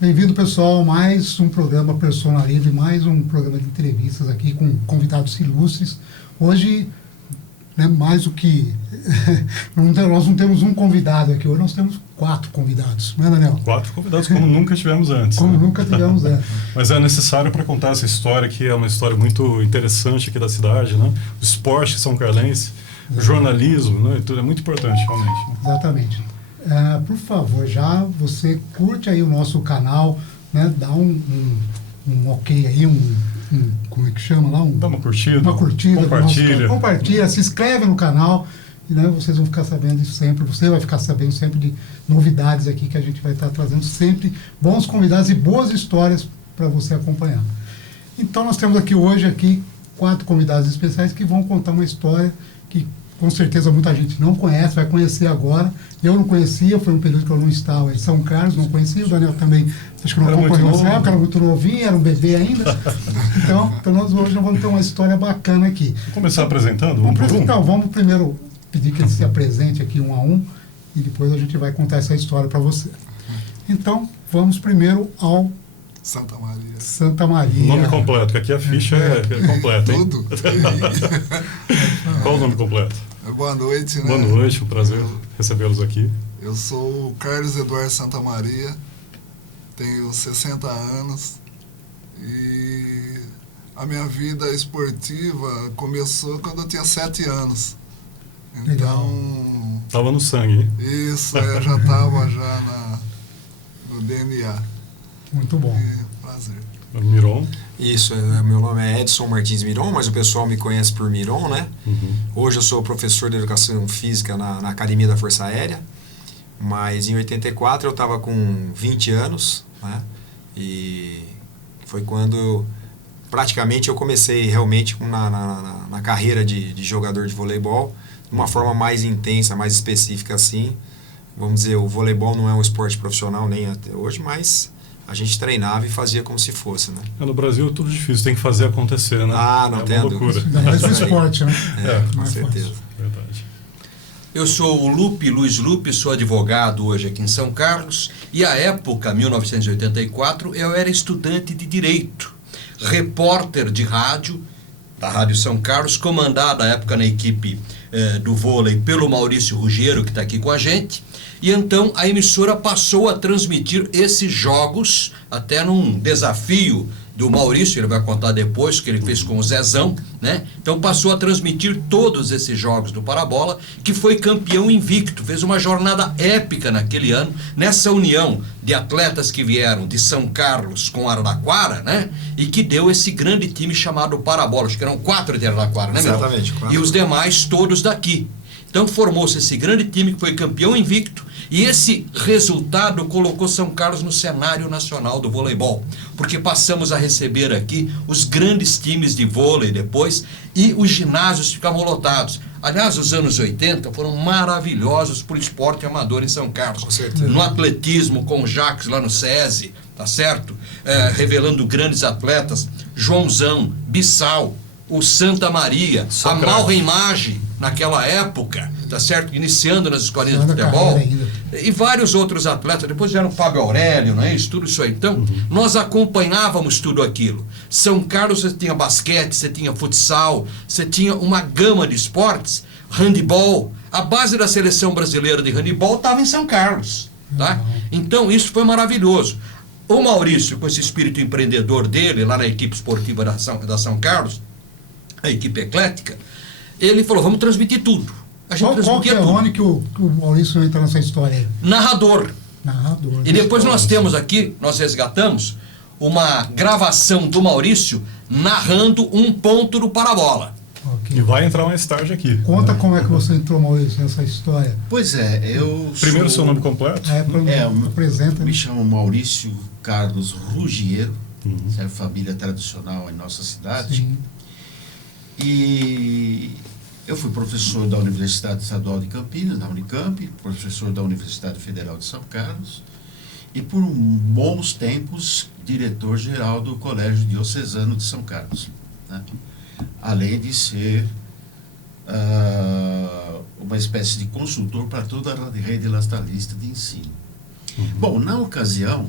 Bem-vindo, pessoal, mais um programa Persona Livre, mais um programa de entrevistas aqui com convidados ilustres. Hoje, né, mais do que... nós não temos um convidado aqui, hoje nós temos 4 convidados, não é, Daniel? 4 convidados, como nunca tivemos antes. Como nunca tivemos antes. Mas é necessário para contar essa história, que é uma história muito interessante aqui da cidade, né? O esporte são carlense, o jornalismo, né? Tudo é muito importante, realmente. Né? Exatamente. Por favor, já você curte aí o nosso canal, né? Dá um ok aí, como é que chama lá? Dá uma curtida. Uma curtida. Compartilha. Compartilha, se inscreve no canal, e, né, vocês vão ficar sabendo sempre, você vai ficar sabendo sempre de novidades aqui que a gente vai estar trazendo sempre bons convidados e boas histórias para você acompanhar. Então nós temos hoje 4 convidados especiais que vão contar uma história que com certeza muita gente não conhece, vai conhecer agora. Eu não conhecia, foi um período que eu não estava em São Carlos, não conhecia, o Daniel também, acho que não acompanhou nessa época, era muito novinho, era um bebê ainda. Então nós hoje vamos ter uma história bacana aqui. Vamos começar apresentando Vamos primeiro pedir que ele se apresente aqui um a um, e depois a gente vai contar essa história para você. Então, vamos primeiro ao Santa Maria. Santa Maria. O nome completo, que aqui a ficha é completa, hein? Tudo. Qual o nome completo? Boa noite, né? Boa noite, um prazer recebê-los aqui. Eu sou o Carlos Eduardo Santa Maria, tenho 60 anos e a minha vida esportiva começou quando eu tinha 7 anos. Então... Estava no sangue, hein? Isso, já estava no DNA. Muito bom. Prazer. Miron. Isso, meu nome é Edson Martins Miron, mas o pessoal me conhece por Miron, né? Uhum. Hoje eu sou professor de Educação Física na Academia da Força Aérea, mas em 84 eu estava com 20 anos, né? E foi quando praticamente eu comecei realmente na carreira de jogador de voleibol, de uma forma mais intensa, mais específica assim. Vamos dizer, o voleibol não é um esporte profissional nem até hoje, mas a gente treinava e fazia como se fosse, né? No Brasil é tudo difícil, tem que fazer acontecer, né? Não é tem uma loucura. Ainda mais no esporte, né? Com certeza. Verdade. Eu sou o Luiz Lupe, sou advogado hoje aqui em São Carlos, e à época, 1984, eu era estudante de Direito, repórter de rádio, da Rádio São Carlos, comandado à época na equipe do vôlei pelo Maurício Ruggiero, que está aqui com a gente. E então a emissora passou a transmitir esses jogos, até num desafio do Maurício, ele vai contar depois, que ele fez com o Zezão, né? Então passou a transmitir todos esses jogos do Parabola, que foi campeão invicto, fez uma jornada épica naquele ano, nessa união de atletas que vieram de São Carlos com Araraquara, né? E que deu esse grande time chamado Parabola, acho que eram 4 de Araraquara, né, Milão? Exatamente, 4. E os demais todos daqui. Então formou-se esse grande time que foi campeão invicto, e esse resultado colocou São Carlos no cenário nacional do voleibol, porque passamos a receber aqui os grandes times de vôlei depois, e os ginásios ficavam lotados. Aliás, os anos 80 foram maravilhosos para o esporte amador em São Carlos. Com certeza. No atletismo, com o Jacques lá no SESI, tá certo? Revelando grandes atletas, Joãozão, Bissau, o Santa Maria, a Malreimagem, naquela época, tá certo? Iniciando nas escolinhas de futebol, e vários outros atletas, depois vieram o Fábio Aurélio, não é isso? Tudo isso aí. Então, nós acompanhávamos tudo aquilo. São Carlos, você tinha basquete, você tinha futsal, você tinha uma gama de esportes, handebol. A base da seleção brasileira de handebol estava em São Carlos, tá? Então, isso foi maravilhoso. O Maurício, com esse espírito empreendedor dele, lá na equipe esportiva da São Carlos, a equipe eclética, ele falou, vamos transmitir tudo. A gente Qual que é o nome que o Maurício entra nessa história aí? Narrador. E depois nós temos aqui, nós resgatamos, uma gravação do Maurício narrando um ponto do Parabola. Okay. E vai entrar mais tarde aqui. Conta como é que você entrou, Maurício, nessa história. Pois é, eu Primeiro sou... seu nome completo? Apresenta. Me chamo Maurício Carlos Ruggiero, família tradicional em nossa cidade. Sim. E eu fui professor da Universidade Estadual de Campinas, na Unicamp, professor da Universidade Federal de São Carlos, e por bons tempos, diretor-geral do Colégio Diocesano de São Carlos, né? Além de ser uma espécie de consultor para toda a rede lastalista de ensino. Bom, na ocasião,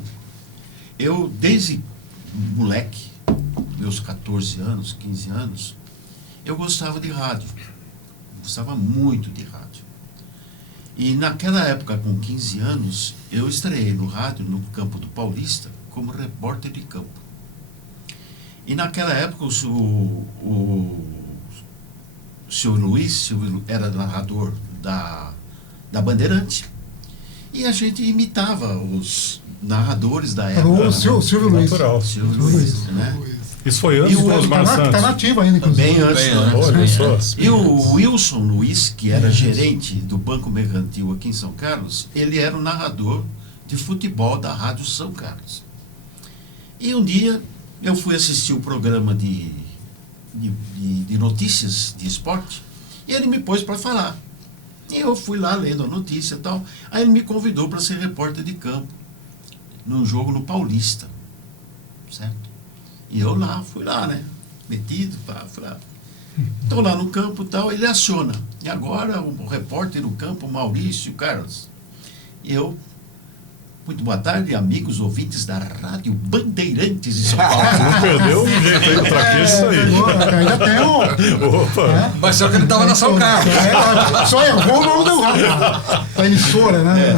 Eu, desde moleque, meus 14 anos, 15 anos, eu gostava de rádio. Gostava muito de rádio. E naquela época, com 15 anos, eu estreiei no rádio, no campo do Paulista, como repórter de campo. E naquela época, o senhor Luiz era narrador da Bandeirante. E a gente imitava os narradores da época. O Silvio Luiz. Natural. Silvio Luiz, né? Isso foi antes do Osmar Santos. Está nativo ainda, inclusive. Bem antes. Olha só. E o Wilson Luiz, que era gerente do Banco Mercantil aqui em São Carlos, ele era o narrador de futebol da Rádio São Carlos. E um dia eu fui assistir o programa de notícias de esporte e ele me pôs para falar. E eu fui lá lendo a notícia e tal. Aí ele me convidou para ser repórter de campo num jogo no Paulista. Certo? E eu fui lá, né? Metido, fui lá. Estou lá no campo e tal, ele aciona. E agora o repórter do campo, Maurício Carlos. E eu, muito boa tarde, amigos ouvintes da Rádio Bandeirantes de São Paulo. Não perdeu o jeito aí, o traquejo isso aí. Ainda tem o... Opa! Mas só que ele estava na São Carlos. Só errou o nome da emissora, né?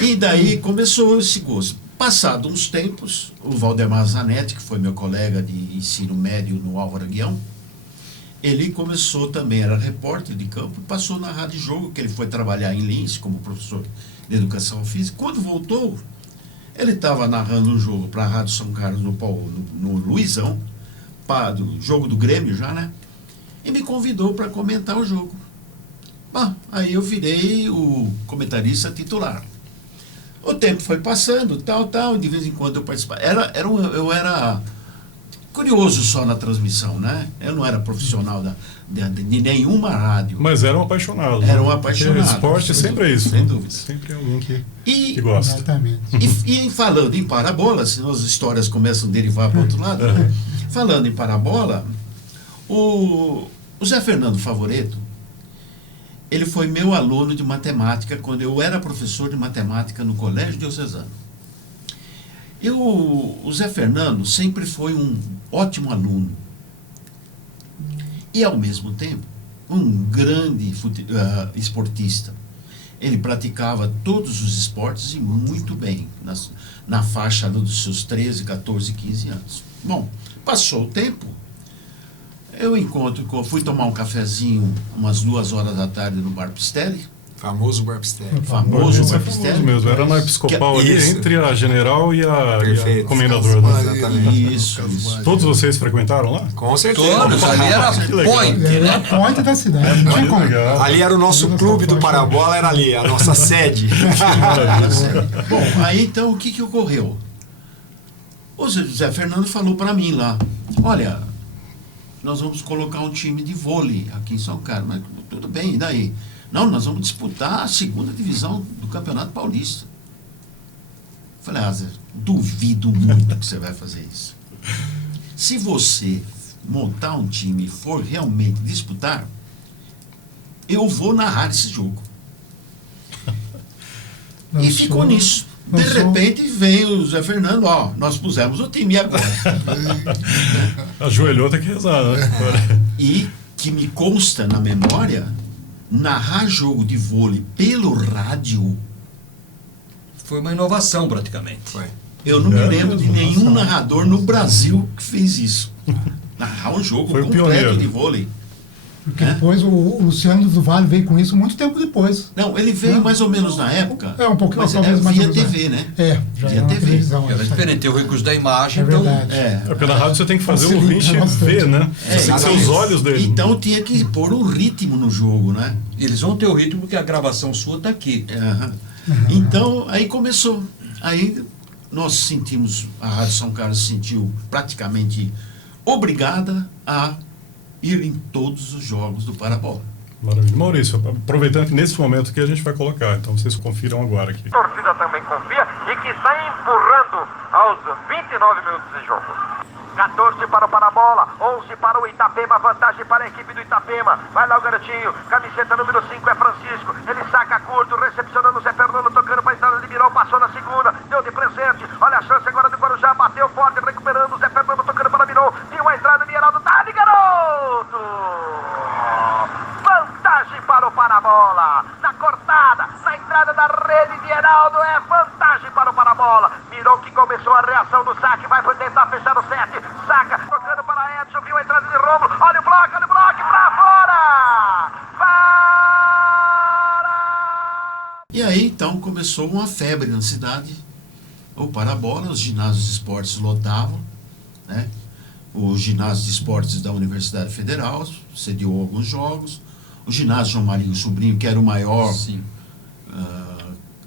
E daí começou esse gosto. Passado uns tempos, o Valdemar Zanetti, que foi meu colega de ensino médio no Álvaro Guião, ele começou também, era repórter de campo, e passou na Rádio Jogo, que ele foi trabalhar em Lins como professor de educação física. Quando voltou, ele estava narrando um jogo para a Rádio São Carlos no Luizão, do jogo do Grêmio já, né? E me convidou para comentar o jogo. Bom, aí eu virei o comentarista titular. O tempo foi passando, tal, de vez em quando eu participava. Eu era curioso só na transmissão, né? Eu não era profissional de nenhuma rádio. Mas era um apaixonado. Era né? um apaixonado. Porque esporte sempre é isso. Sem né? dúvida. Sempre é alguém que E, gosta. Exatamente. e falando em parabola, senão as histórias começam a derivar para o outro lado, né? Falando em parabola, o Zé Fernando Favoreto, ele foi meu aluno de matemática quando eu era professor de matemática no Colégio Diocesano. O Zé Fernando sempre foi um ótimo aluno e, ao mesmo tempo, um grande esportista. Ele praticava todos os esportes e muito bem, na faixa dos seus 13, 14, 15 anos. Bom, passou o tempo, fui tomar um cafezinho umas 2 horas da tarde no Bar Pistelli. Famoso Bar Pistelli. Famoso Isso é Bar famoso Pistelli. mesmo. Era na Episcopal ali, Isso. entre a General e a Perfeito. Comendador. Né? Exatamente. Isso. Todos vocês frequentaram lá? Com certeza. Todos, ali era Que legal. point, Era a né? ponte da cidade. Não tinha Que como. legal. Ali era o nosso clube do Parabola, era ali, a nossa sede. Bom, aí então o que ocorreu? O Zé Fernando falou para mim lá, olha, nós vamos colocar um time de vôlei aqui em São Carlos, mas tudo bem, e daí? Não, nós vamos disputar a 2ª divisão do Campeonato Paulista. Falei, Zé, duvido muito que você vai fazer isso. Se você montar um time e for realmente disputar, eu vou narrar esse jogo. E ficou nisso. De repente vem o Zé Fernando, nós pusemos o time agora. Ajoelhou, tem que rezar, né? E que me consta na memória, narrar jogo de vôlei pelo rádio, Foi uma inovação praticamente. Foi. eu não me lembro de nenhum narrador no Brasil que fez isso. Narrar um jogo Foi o completo pioneiro. de vôlei. Porque depois o Luciano do Vale veio com isso muito tempo depois. Não, ele veio mais ou menos na época. É, um pouquinho, mas talvez mais via ou menos. TV, né? Já Via era uma TV. televisão. Era isso aí. diferente, tem o recurso da imagem, É então verdade. É. Porque na rádio você tem que fazer o Facilita ouvinte bastante. ver, né? É, Você tem que ser os olhos dele. Então tinha que pôr um ritmo no jogo, né? eles vão ter o ritmo porque a gravação sua está aqui. Aham. Então, aí começou. Aí nós sentimos, a Rádio São Carlos se sentiu praticamente obrigada a ir em todos os jogos do Parabola. Maravilha. Maurício, aproveitando que nesse momento aqui a gente vai colocar, então vocês confiram agora aqui. A torcida também confia e que está empurrando aos 29 minutos de jogo. 14 para o Parabola, 11 para o Itapema, vantagem para a equipe do Itapema. Vai lá o garotinho, camiseta número 5 é Francisco, ele saca curto, recepcionando o Zé Fernando, tocando para a entrada, liberou, passou na segunda, deu de presente, olha a chance agora do Guarujá. da rede de Heraldo, é vantagem para o Parabola. Miron que começou a reação do saque, vai tentar fechar o 7, saca, tocando para Edson, viu a entrada de Rômulo, olha o bloco, pra fora! E aí, então, começou uma febre na cidade. O Parabola, os ginásios de esportes lotavam, né? O ginásio de esportes da Universidade Federal sediou alguns jogos. O ginásio João Marinho Sobrinho, que era o maior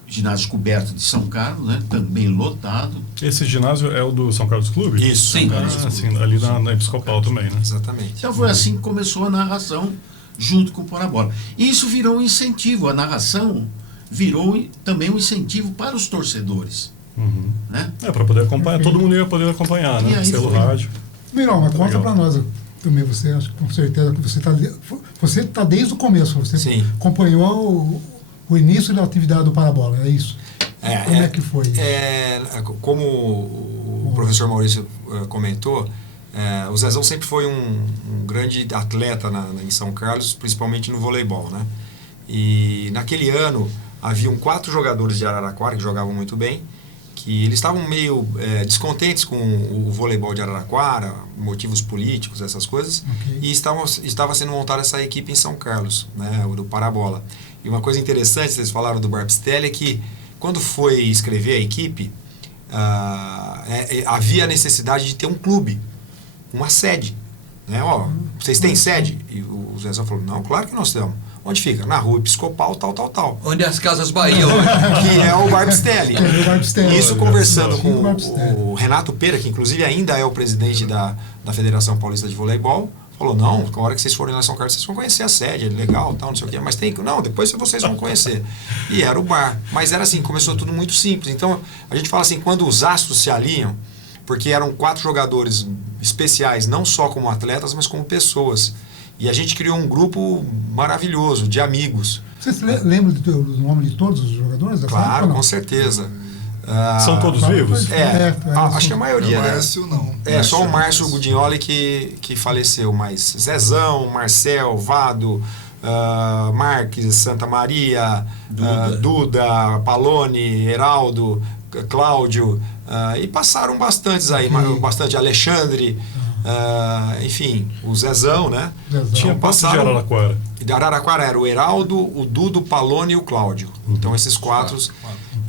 ginásio coberto de São Carlos, né? Também lotado. Esse ginásio é o do São Carlos Clube? Isso. Sim. Sim, ali na Episcopal também, né? Exatamente. Então foi assim que começou a narração junto com o Parabola. E isso virou um incentivo, a narração virou também um incentivo para os torcedores, Uhum. né? Para poder acompanhar, todo mundo ia poder acompanhar, E né? aí Pelo foi. rádio. Mirão, mas conta Legal. para nós também, você acho que com certeza que você tá desde o começo, você Sim. acompanhou o início da atividade do Parabola, é isso? Como é que foi? Como o professor Maurício comentou, o Zezão sempre foi um grande atleta em São Carlos, principalmente no voleibol, né? E naquele ano haviam 4 jogadores de Araraquara que jogavam muito bem, que eles estavam meio descontentes com o voleibol de Araraquara, motivos políticos, essas coisas, Ok. e estava sendo montada essa equipe em São Carlos, né, o do Parabola. E uma coisa interessante, vocês falaram do Barbistelli, é que quando foi escrever a equipe, havia a necessidade de ter um clube, uma sede. Né? Vocês têm sede? E o Zezão falou, não, claro que nós temos. Onde fica? Na Rua Episcopal, tal. Onde as Casas Bahia hoje. Que é o Barbistelli. Que é o Barbistelli. Isso conversando com Sim, o Barbistelli. o Renato Pera, que inclusive ainda é o presidente da Federação Paulista de Voleibol, falou, não, na hora que vocês forem lá em São Carlos, vocês vão conhecer a sede, é legal, tal, não sei o quê, mas tem que... Não, depois vocês vão conhecer. E era o bar. Mas era assim, começou tudo muito simples. Então, a gente fala assim, quando os astros se alinham, porque eram 4 jogadores especiais, não só como atletas, mas como pessoas. E a gente criou um grupo maravilhoso, de amigos. Você se lembra do nome de todos os jogadores? dessa época, Claro, não? com certeza. São todos Claro, vivos? Acho que a maioria, né? Márcio não. Só o Márcio Gudignoli que faleceu, mas Zezão, Marcel, Vado, Marques, Santa Maria, Duda, Palone, Heraldo, Cláudio, e passaram bastantes aí, bastante Alexandre, enfim, o Zezão, né? Tinha quantos de Araraquara? De Araraquara era o Heraldo, o Dudo, o Palone e o Cláudio. Então esses 4.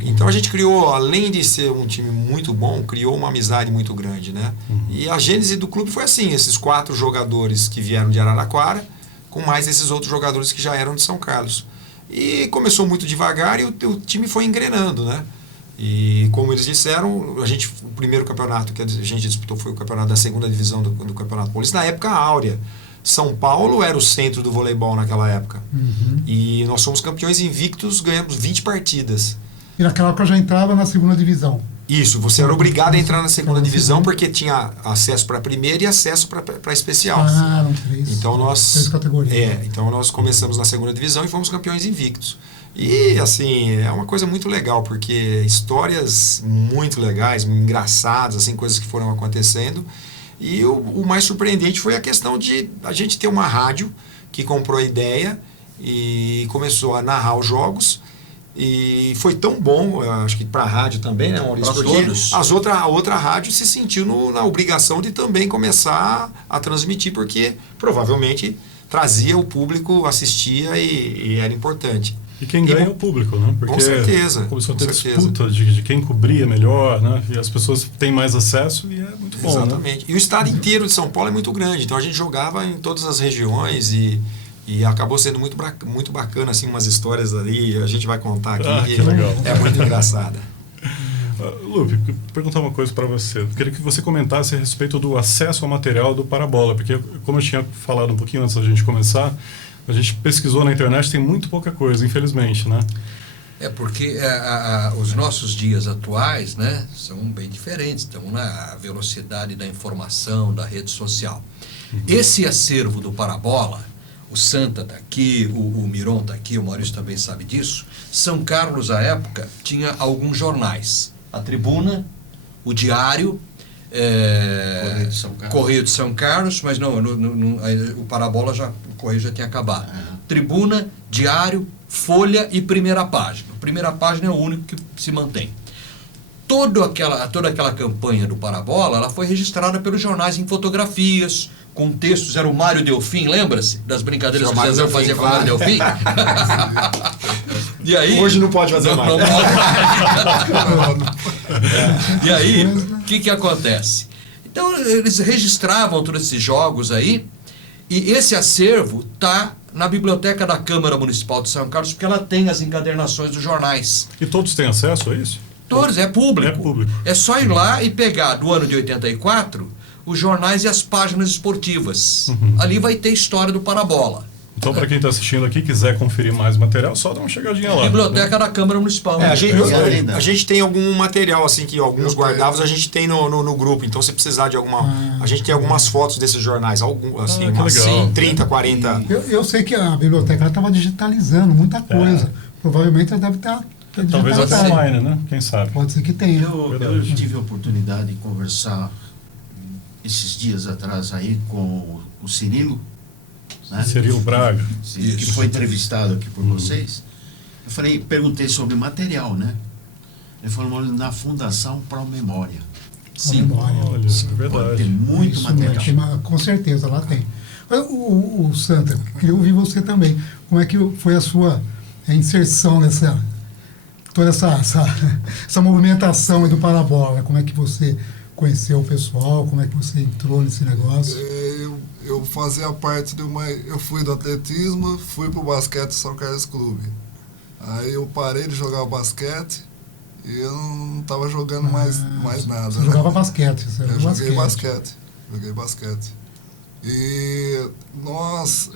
Então a gente criou, além de ser um time muito bom, criou uma amizade muito grande, né? E a gênese do clube foi assim, esses 4 jogadores que vieram de Araraquara, com mais esses outros jogadores que já eram de São Carlos. E começou muito devagar e o time foi engrenando, né? E como eles disseram, o primeiro campeonato que a gente disputou foi o campeonato da 2ª divisão do Campeonato Paulista, na época áurea. São Paulo era o centro do voleibol naquela época. E nós somos campeões invictos, ganhamos 20 partidas. E naquela época já entrava na 2ª divisão. Isso, você era obrigado a entrar na 2ª divisão porque tinha acesso para a primeira e acesso para especial. Eram 3. Então 3 categorias. então nós começamos na 2ª divisão e fomos campeões invictos. E assim, é uma coisa muito legal, porque histórias muito legais, engraçadas, assim, coisas que foram acontecendo. E o mais surpreendente foi a questão de a gente ter uma rádio que comprou a ideia e começou a narrar os jogos. E foi tão bom, eu acho que para a rádio também, né, Maurício? Pra Porque todos. a outra rádio se sentiu na obrigação de também começar a transmitir, porque provavelmente trazia o público, assistia e era importante. E quem ganha é o público, né? Porque Com certeza. começou a Com ter certeza. disputa de quem cobria melhor, né? E as pessoas têm mais acesso e é muito bom, né? Exatamente. E o estado inteiro de São Paulo é muito grande, então a gente jogava em todas as regiões e acabou sendo muito bacana, assim, umas histórias ali, a gente vai contar aqui, que legal. É muito engraçada. Lupe, perguntar uma coisa para você. Eu queria que você comentasse a respeito do acesso ao material do Parabola, porque como eu tinha falado um pouquinho antes da gente começar, a gente pesquisou na internet, tem muito pouca coisa, infelizmente, né? É porque os nossos dias atuais, né, são bem diferentes. Estamos na velocidade da informação, da rede social. Esse acervo do Parabola, o Santa está aqui, o Miron está aqui, o Maurício também sabe disso. São Carlos, à época, tinha alguns jornais. A Tribuna, o Diário, Correio de São Carlos, mas não, o Parabola o Correio já tinha acabado. Tribuna, Diário, Folha e Primeira Página. Primeira Página é o único que se mantém. Toda aquela campanha do Parabola, ela foi registrada pelos jornais em fotografias, com textos. Era o Mário Delfim, lembra-se? Das brincadeiras que o Zezão fazia com o Mário Delfim? E aí, Hoje não pode fazer mais. E aí, o que acontece? Então, eles registravam todos esses jogos aí, e esse acervo está na biblioteca da Câmara Municipal de São Carlos, porque ela tem as encadernações dos jornais. E todos têm acesso a isso? Todos, é público. É público. É só ir lá e pegar, do ano de 84, os jornais e as páginas esportivas. Ali vai ter história do Parabola. Então, para quem está assistindo aqui, quiser conferir mais material, só dá uma chegadinha lá. Biblioteca da Câmara Municipal. É, né? a gente tem algum material, assim, que alguns guardados a gente tem no grupo. Então, se precisar de alguma... A gente tem algumas fotos desses jornais, assim, que umas legal. 30, 40... Eu sei que a biblioteca estava digitalizando muita coisa. Provavelmente ela deve estar Talvez até digitalizada. online, né? Quem sabe? Pode ser que tenha. Eu tive a oportunidade de conversar esses dias atrás aí com o Cirilo, né? Cirilo Braga. Que foi entrevistado aqui por vocês. Eu perguntei sobre material, né? Ele falou na Fundação Pro Memória. Sim. Olha, é Pode ter verdade. muito Isso material. mesmo, com certeza, lá tem. O Santa, queria ouvir você também. Como é que foi a sua inserção nessa... toda essa movimentação aí do Parabola? Como é que você conheceu o pessoal? Como é que você entrou nesse negócio? Eu fazia parte de uma... Eu fui do atletismo, fui pro basquete São Carlos Clube. Aí eu parei de jogar basquete e eu não estava jogando mais nada. Você jogava basquete? Você Eu jogava joguei basquete. E nós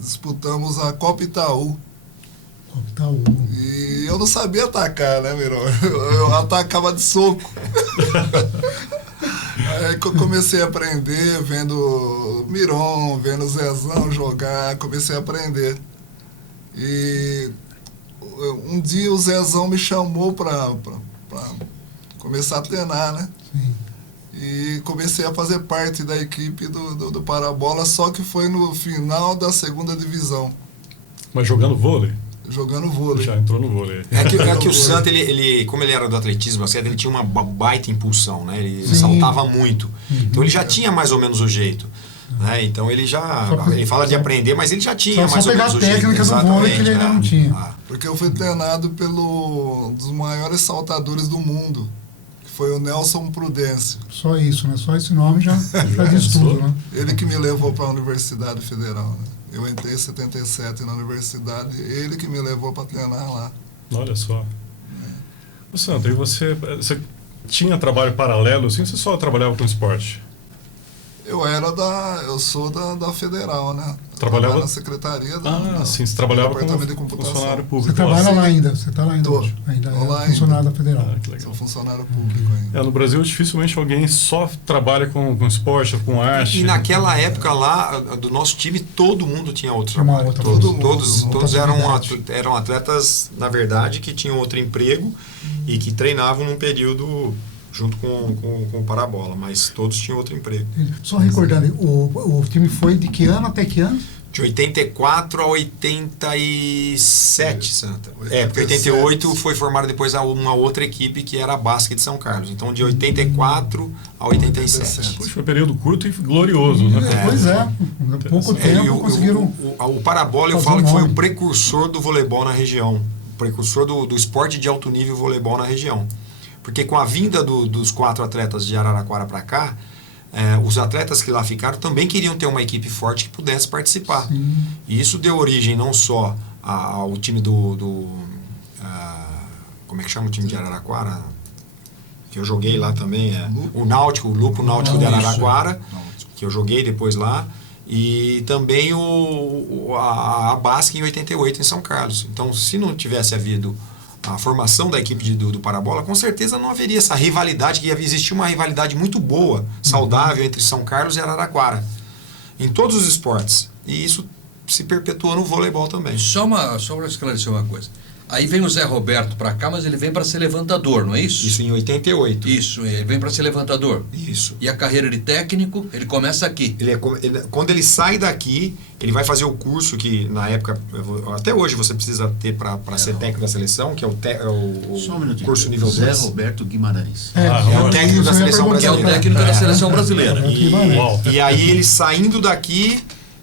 disputamos a Copa Itaú. Itaú. E eu não sabia atacar, né, Mirão? Eu atacava de soco. Aí que eu comecei a aprender, vendo Miron, vendo o Zezão jogar, comecei a aprender. E um dia o Zezão me chamou para começar a treinar, né? Sim. E comecei a fazer parte da equipe do Parabola, só que foi no final da 2ª divisão, Mas jogando vôlei? jogando vôlei. Já entrou no vôlei. É que o Santa, como ele era do atletismo, ele tinha uma baita impulsão, né? Ele Sim. saltava muito. Então ele já tinha mais ou menos o jeito. Né? Então ele fala de aprender, mas ele já tinha mais ou pegar menos a o jeito. técnica do vôlei que ele ainda não tinha. Porque eu fui treinado pelo um dos maiores saltadores do mundo, que foi o Nelson Prudêncio. Só isso, né? Só esse nome já diz tudo, né? Ele que me levou para a Universidade Federal, né? Eu entrei em 77 na universidade, ele que me levou para treinar lá. Olha só. Ô, Santa, e você tinha trabalho paralelo assim, ou você só trabalhava com esporte? Eu sou da Federal, né? Trabalhava na secretaria do sim, você trabalhava departamento de como computação. funcionário Você público. trabalha lá. lá ainda, você está lá ainda Tô. hoje. Ainda Tô lá é funcionário da Federal. Ah, que legal. Sou funcionário público ainda. No Brasil, dificilmente alguém só trabalha com esporte, com arte. E naquela época lá, do nosso time, todo mundo tinha outro Tinha uma trabalho. outra Todos, profissão. todos Outra eram, atividade. eram atletas, na verdade, que tinham outro emprego e que treinavam num período junto com o Parabola, mas todos tinham outro emprego. Só recordando, o time foi de que ano até que ano? De 84 a 87, Santa. Porque 88 foi formada depois uma outra equipe que era a Basque de São Carlos. Então, de 84 a 87. Puxa, foi um período curto e glorioso, né? Pois é, em pouco tempo conseguiram... O Parabola, eu fazer falo um que foi o nome. precursor do voleibol na região. O precursor do esporte de alto nível voleibol na região. Porque com a vinda dos 4 atletas de Araraquara para cá, os atletas que lá ficaram também queriam ter uma equipe forte que pudesse participar. Sim. E isso deu origem não só ao time como é que chama o time de Araraquara? Que eu joguei lá também. O Náutico, o Lupo Náutico de Araraquara, que eu joguei depois lá. E também a Basque em 88 em São Carlos. Então, se não tivesse havido a formação da equipe do Parabola, com certeza não haveria essa rivalidade, que existia uma rivalidade muito boa, saudável entre São Carlos e Araraquara, em todos os esportes. E isso se perpetuou no voleibol também. Só para esclarecer uma coisa. Aí vem o Zé Roberto para cá, mas ele vem para ser levantador, não é isso? Isso em 88. Isso, ele vem para ser levantador. Isso. E a carreira de técnico, ele começa aqui. Quando ele sai daqui, ele vai fazer o curso que, na época, até hoje você precisa ter para ser técnico da seleção, que é o Só um minutinho. curso nível Zé 2. Roberto Guimarães. É o técnico da seleção Que é o brasileira. técnico da seleção brasileira. E aí ele saindo daqui,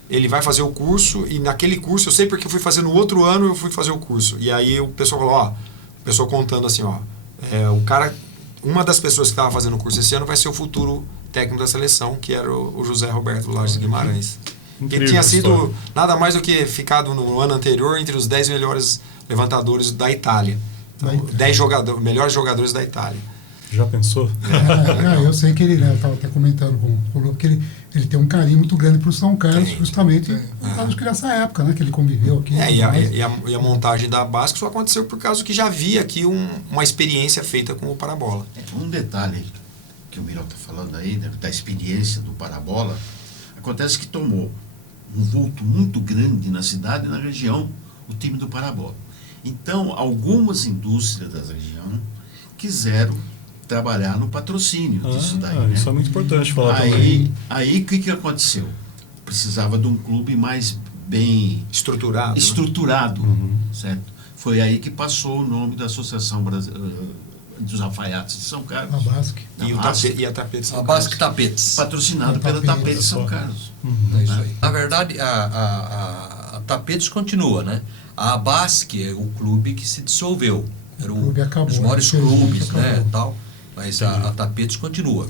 ele vai fazer o curso, e naquele curso, eu sei porque eu fui fazer no outro ano, eu fui fazer o curso. E aí o pessoal falou, o pessoal contando assim, o cara, uma das pessoas que estava fazendo o curso esse ano vai ser o futuro técnico da seleção, que era o José Roberto Lages Guimarães. Incrível Ele tinha essa sido história. nada mais do que ficado no ano anterior entre os 10 melhores levantadores da Itália. Então, 10 melhores jogadores da Itália. Já pensou? Eu sei que ele, eu estava até comentando com o Lu, que ele tem um carinho muito grande para o São Carlos, justamente por causa dessa época, né, que ele conviveu aqui. E a montagem da Basque só aconteceu por causa que já havia aqui uma experiência feita com o Parabola. Um detalhe que o Miró está falando aí, né, da experiência do Parabola, acontece que tomou um vulto muito grande na cidade e na região o time do Parabola. Então, algumas indústrias da região quiseram trabalhar no patrocínio disso daí. Né? Isso é muito importante falar também. Aí o que aconteceu? Precisava de um clube mais bem estruturado. Certo? Foi aí que passou o nome da Associação dos Alfaiates de São Carlos. A Basque. E a Tapete de São A Carlos. Basque Tapetes. Patrocinado pela Tapete de São Carlos. É isso aí. Na verdade, a Tapetes continua, né? A Basque é o clube que se dissolveu. Era Acabou, os maiores infelizmente clubes, né? acabou. Tal. Mas a Tapetes continua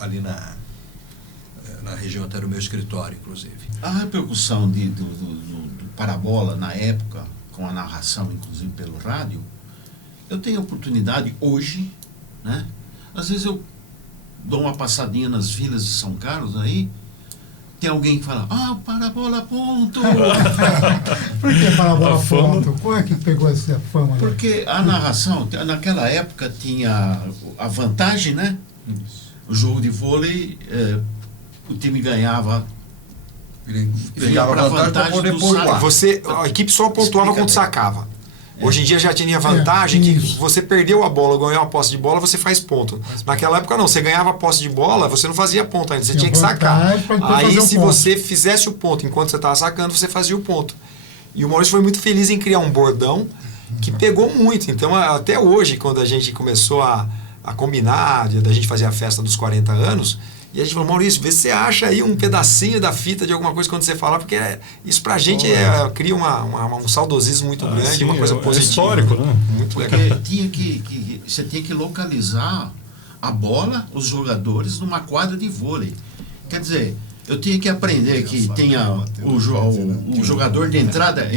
ali na região até do meu escritório, inclusive. A repercussão do Parabola na época, com a narração, inclusive pelo rádio, eu tenho a oportunidade hoje, né? Às vezes eu dou uma passadinha nas vilas de São Carlos aí, tem alguém que fala, Parabola ponto! Por que Parabola A fama. ponto? Como é que pegou essa fama? Porque a narração, naquela época tinha a vantagem, né? O jogo de vôlei, o time ganhava. Ele Vinha pra vantagem para vantagem poder do pontuar. saque. A equipe só pontuava quando sacava. Hoje em dia já tinha vantagem que isso. você perdeu a bola, ganhou uma posse de bola, você faz ponto. Naquela época não, você ganhava a posse de bola, você não fazia ponto ainda, você tinha que sacar. vantagem pra depois Aí fazer o se ponto. você fizesse o ponto enquanto você estava sacando, você fazia o ponto. E o Maurício foi muito feliz em criar um bordão que pegou muito. Então até hoje, quando a gente começou a combinar, da gente fazer a festa dos 40 anos, e a gente falou, Maurício, vê se você acha aí um pedacinho da fita de alguma coisa quando você falar, porque isso pra gente cria um saudosismo muito grande, sim, uma coisa positiva. É histórico, né? Muito Porque legal. você tinha que localizar a bola, os jogadores, numa quadra de vôlei. Quer dizer, eu tinha que aprender que tinha o jogador de entrada,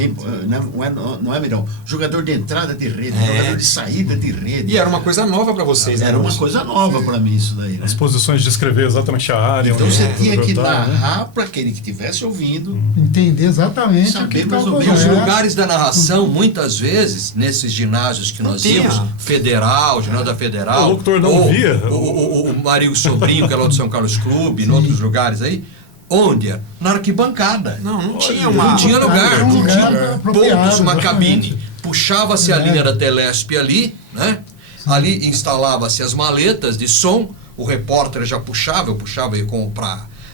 não é melhor, jogador de entrada de rede, jogador de saída de rede. E era uma coisa nova pra vocês, né? Era uma coisa nova para mim isso daí. Né? As posições de descrever exatamente a área. Então onde você o tinha que jogador tá, né? narrar para aquele que estivesse ouvindo. Entender exatamente Saber o que mais estava ou E menos. os acontecendo. lugares da narração, muitas vezes, nesses ginásios que nós tinha. íamos, Federal, ginásio da Federal. O locutor não ou via. O Marinho Sobrinho, que é lá do São Carlos Clube, em outros lugares aí. Onde? Na arquibancada. Não tinha Não tinha lugar. Tinha um Não lugar tinha apropriado, pontos, uma exatamente. cabine. Puxava-se a linha da Telesp ali, né? Ali instalava-se as maletas de som, o repórter já puxava, eu puxava aí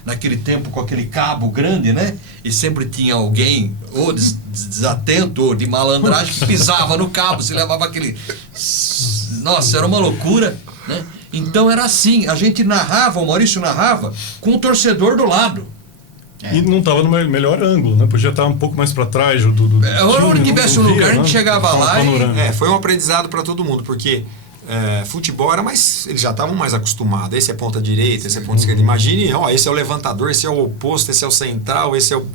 naquele tempo com aquele cabo grande, né? E sempre tinha alguém, ou desatento, ou de malandragem, que pisava no cabo, se levava aquele... Nossa, era uma loucura, né? Então era assim, a gente narrava, o Maurício narrava, com o torcedor do lado. E não estava no melhor ângulo, né? Podia estar um pouco mais para trás do time, Onde tivesse um não lugar, via, a gente né? chegava lá e... Foi um aprendizado para todo mundo, porque futebol era mais... Eles já estavam mais acostumados. Esse é ponta direita, esse é ponta esquerda. Imagine, esse é o levantador, esse é o oposto, esse é o central, esse é o...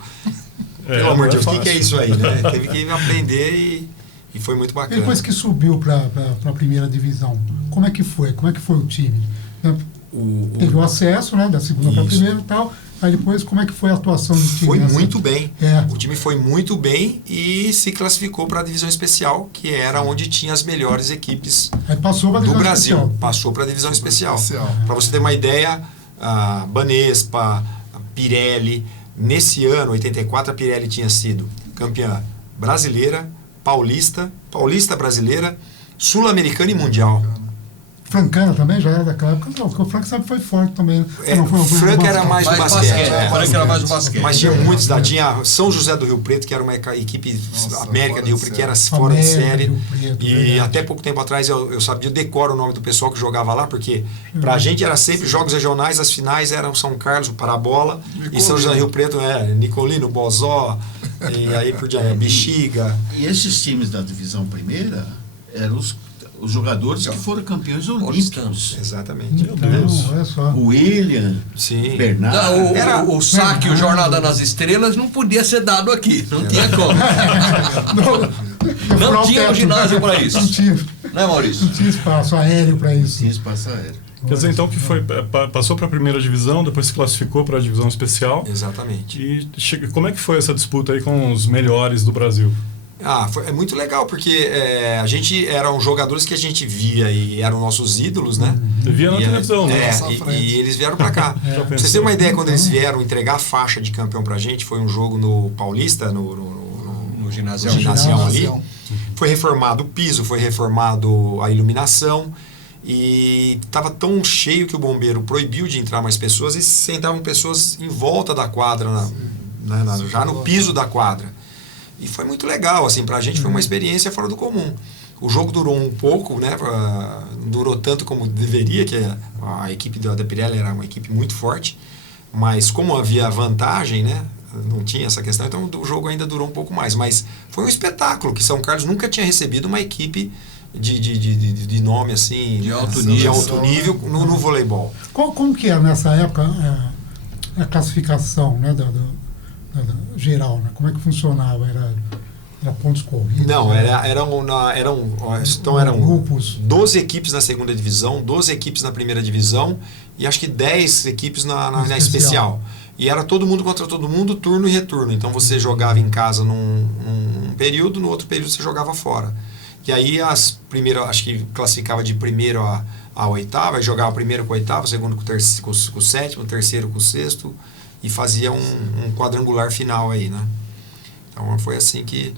Pelo amor de Deus, o que é isso aí, né? Teve que aprender e foi muito bacana. Depois que subiu para a primeira divisão, como é que foi? Como é que foi o time? Teve o acesso, né, da segunda para a primeira e tal. Aí depois, como é que foi a atuação do time? Foi muito bem. É. O time foi muito bem e se classificou para a divisão especial, que era onde tinha as melhores equipes Aí passou para a do divisão Brasil. especial. Passou para a divisão especial. especial. Para você ter uma ideia, a Banespa, a Pirelli, nesse ano, 84, a Pirelli tinha sido campeã brasileira, Paulista Brasileira, Sul-Americana e Mundial. Francana também já era daquela época? Não, porque o Franca sempre foi forte também. Franca era mais o basquete. Franca era mais o basquete. Mas tinha muitos, tinha São José do Rio Preto, que era uma equipe América do Rio Preto, que era fora de série. E até pouco tempo atrás eu sabia, eu decoro o nome do pessoal que jogava lá, porque pra gente era sempre jogos regionais, as finais eram São Carlos, o Parabola, e São José do Rio Preto, Nicolino, Bozó, e aí por diante, Bexiga. E esses times da divisão primeira eram os jogadores que foram campeões olímpicos. Exatamente. Então, olha só. O William, Sim. Bernardo. O saque, o Jornada nas Estrelas não podia ser dado aqui, não tinha como. Não tinha um ginásio para isso. Não tinha, Né, Maurício? não tinha espaço aéreo para isso. Tinha espaço aéreo. Quer dizer, então, que foi, passou para a primeira divisão, depois se classificou para a divisão especial. Exatamente. E como é que foi essa disputa aí com os melhores do Brasil? É muito legal, porque a gente eram jogadores que a gente via e eram nossos ídolos, né? Você via na televisão, né? E eles vieram pra cá. Pra vocês terem uma ideia, quando eles vieram entregar a faixa de campeão pra gente, foi um jogo no Paulista, no ginásio ali. Foi reformado o piso, foi reformado a iluminação, e estava tão cheio que o bombeiro proibiu de entrar mais pessoas e sentavam pessoas em volta da quadra, já no piso da quadra. E foi muito legal, assim, pra gente foi uma experiência fora do comum. O jogo durou um pouco, né? Não durou tanto como deveria, que a equipe da Pirelli era uma equipe muito forte, mas como havia vantagem, né? Não tinha essa questão, então o jogo ainda durou um pouco mais. Mas foi um espetáculo, que São Carlos nunca tinha recebido uma equipe de nome assim, de alto nível no voleibol. Como que era nessa época a classificação, né, da geral, né? Como é que funcionava? Era pontos corridos? Não, eram grupos. 12 equipes na segunda divisão, 12 equipes na primeira divisão e acho que 10 equipes na especial. E era todo mundo contra todo mundo, turno e retorno. Então você jogava em casa num período, no outro período você jogava fora. E aí as primeiras, acho que classificava de primeiro a oitava, jogava primeiro com o oitavo, segundo com o sétimo, terceiro com o sexto, e fazia um quadrangular final aí, né? Então foi assim que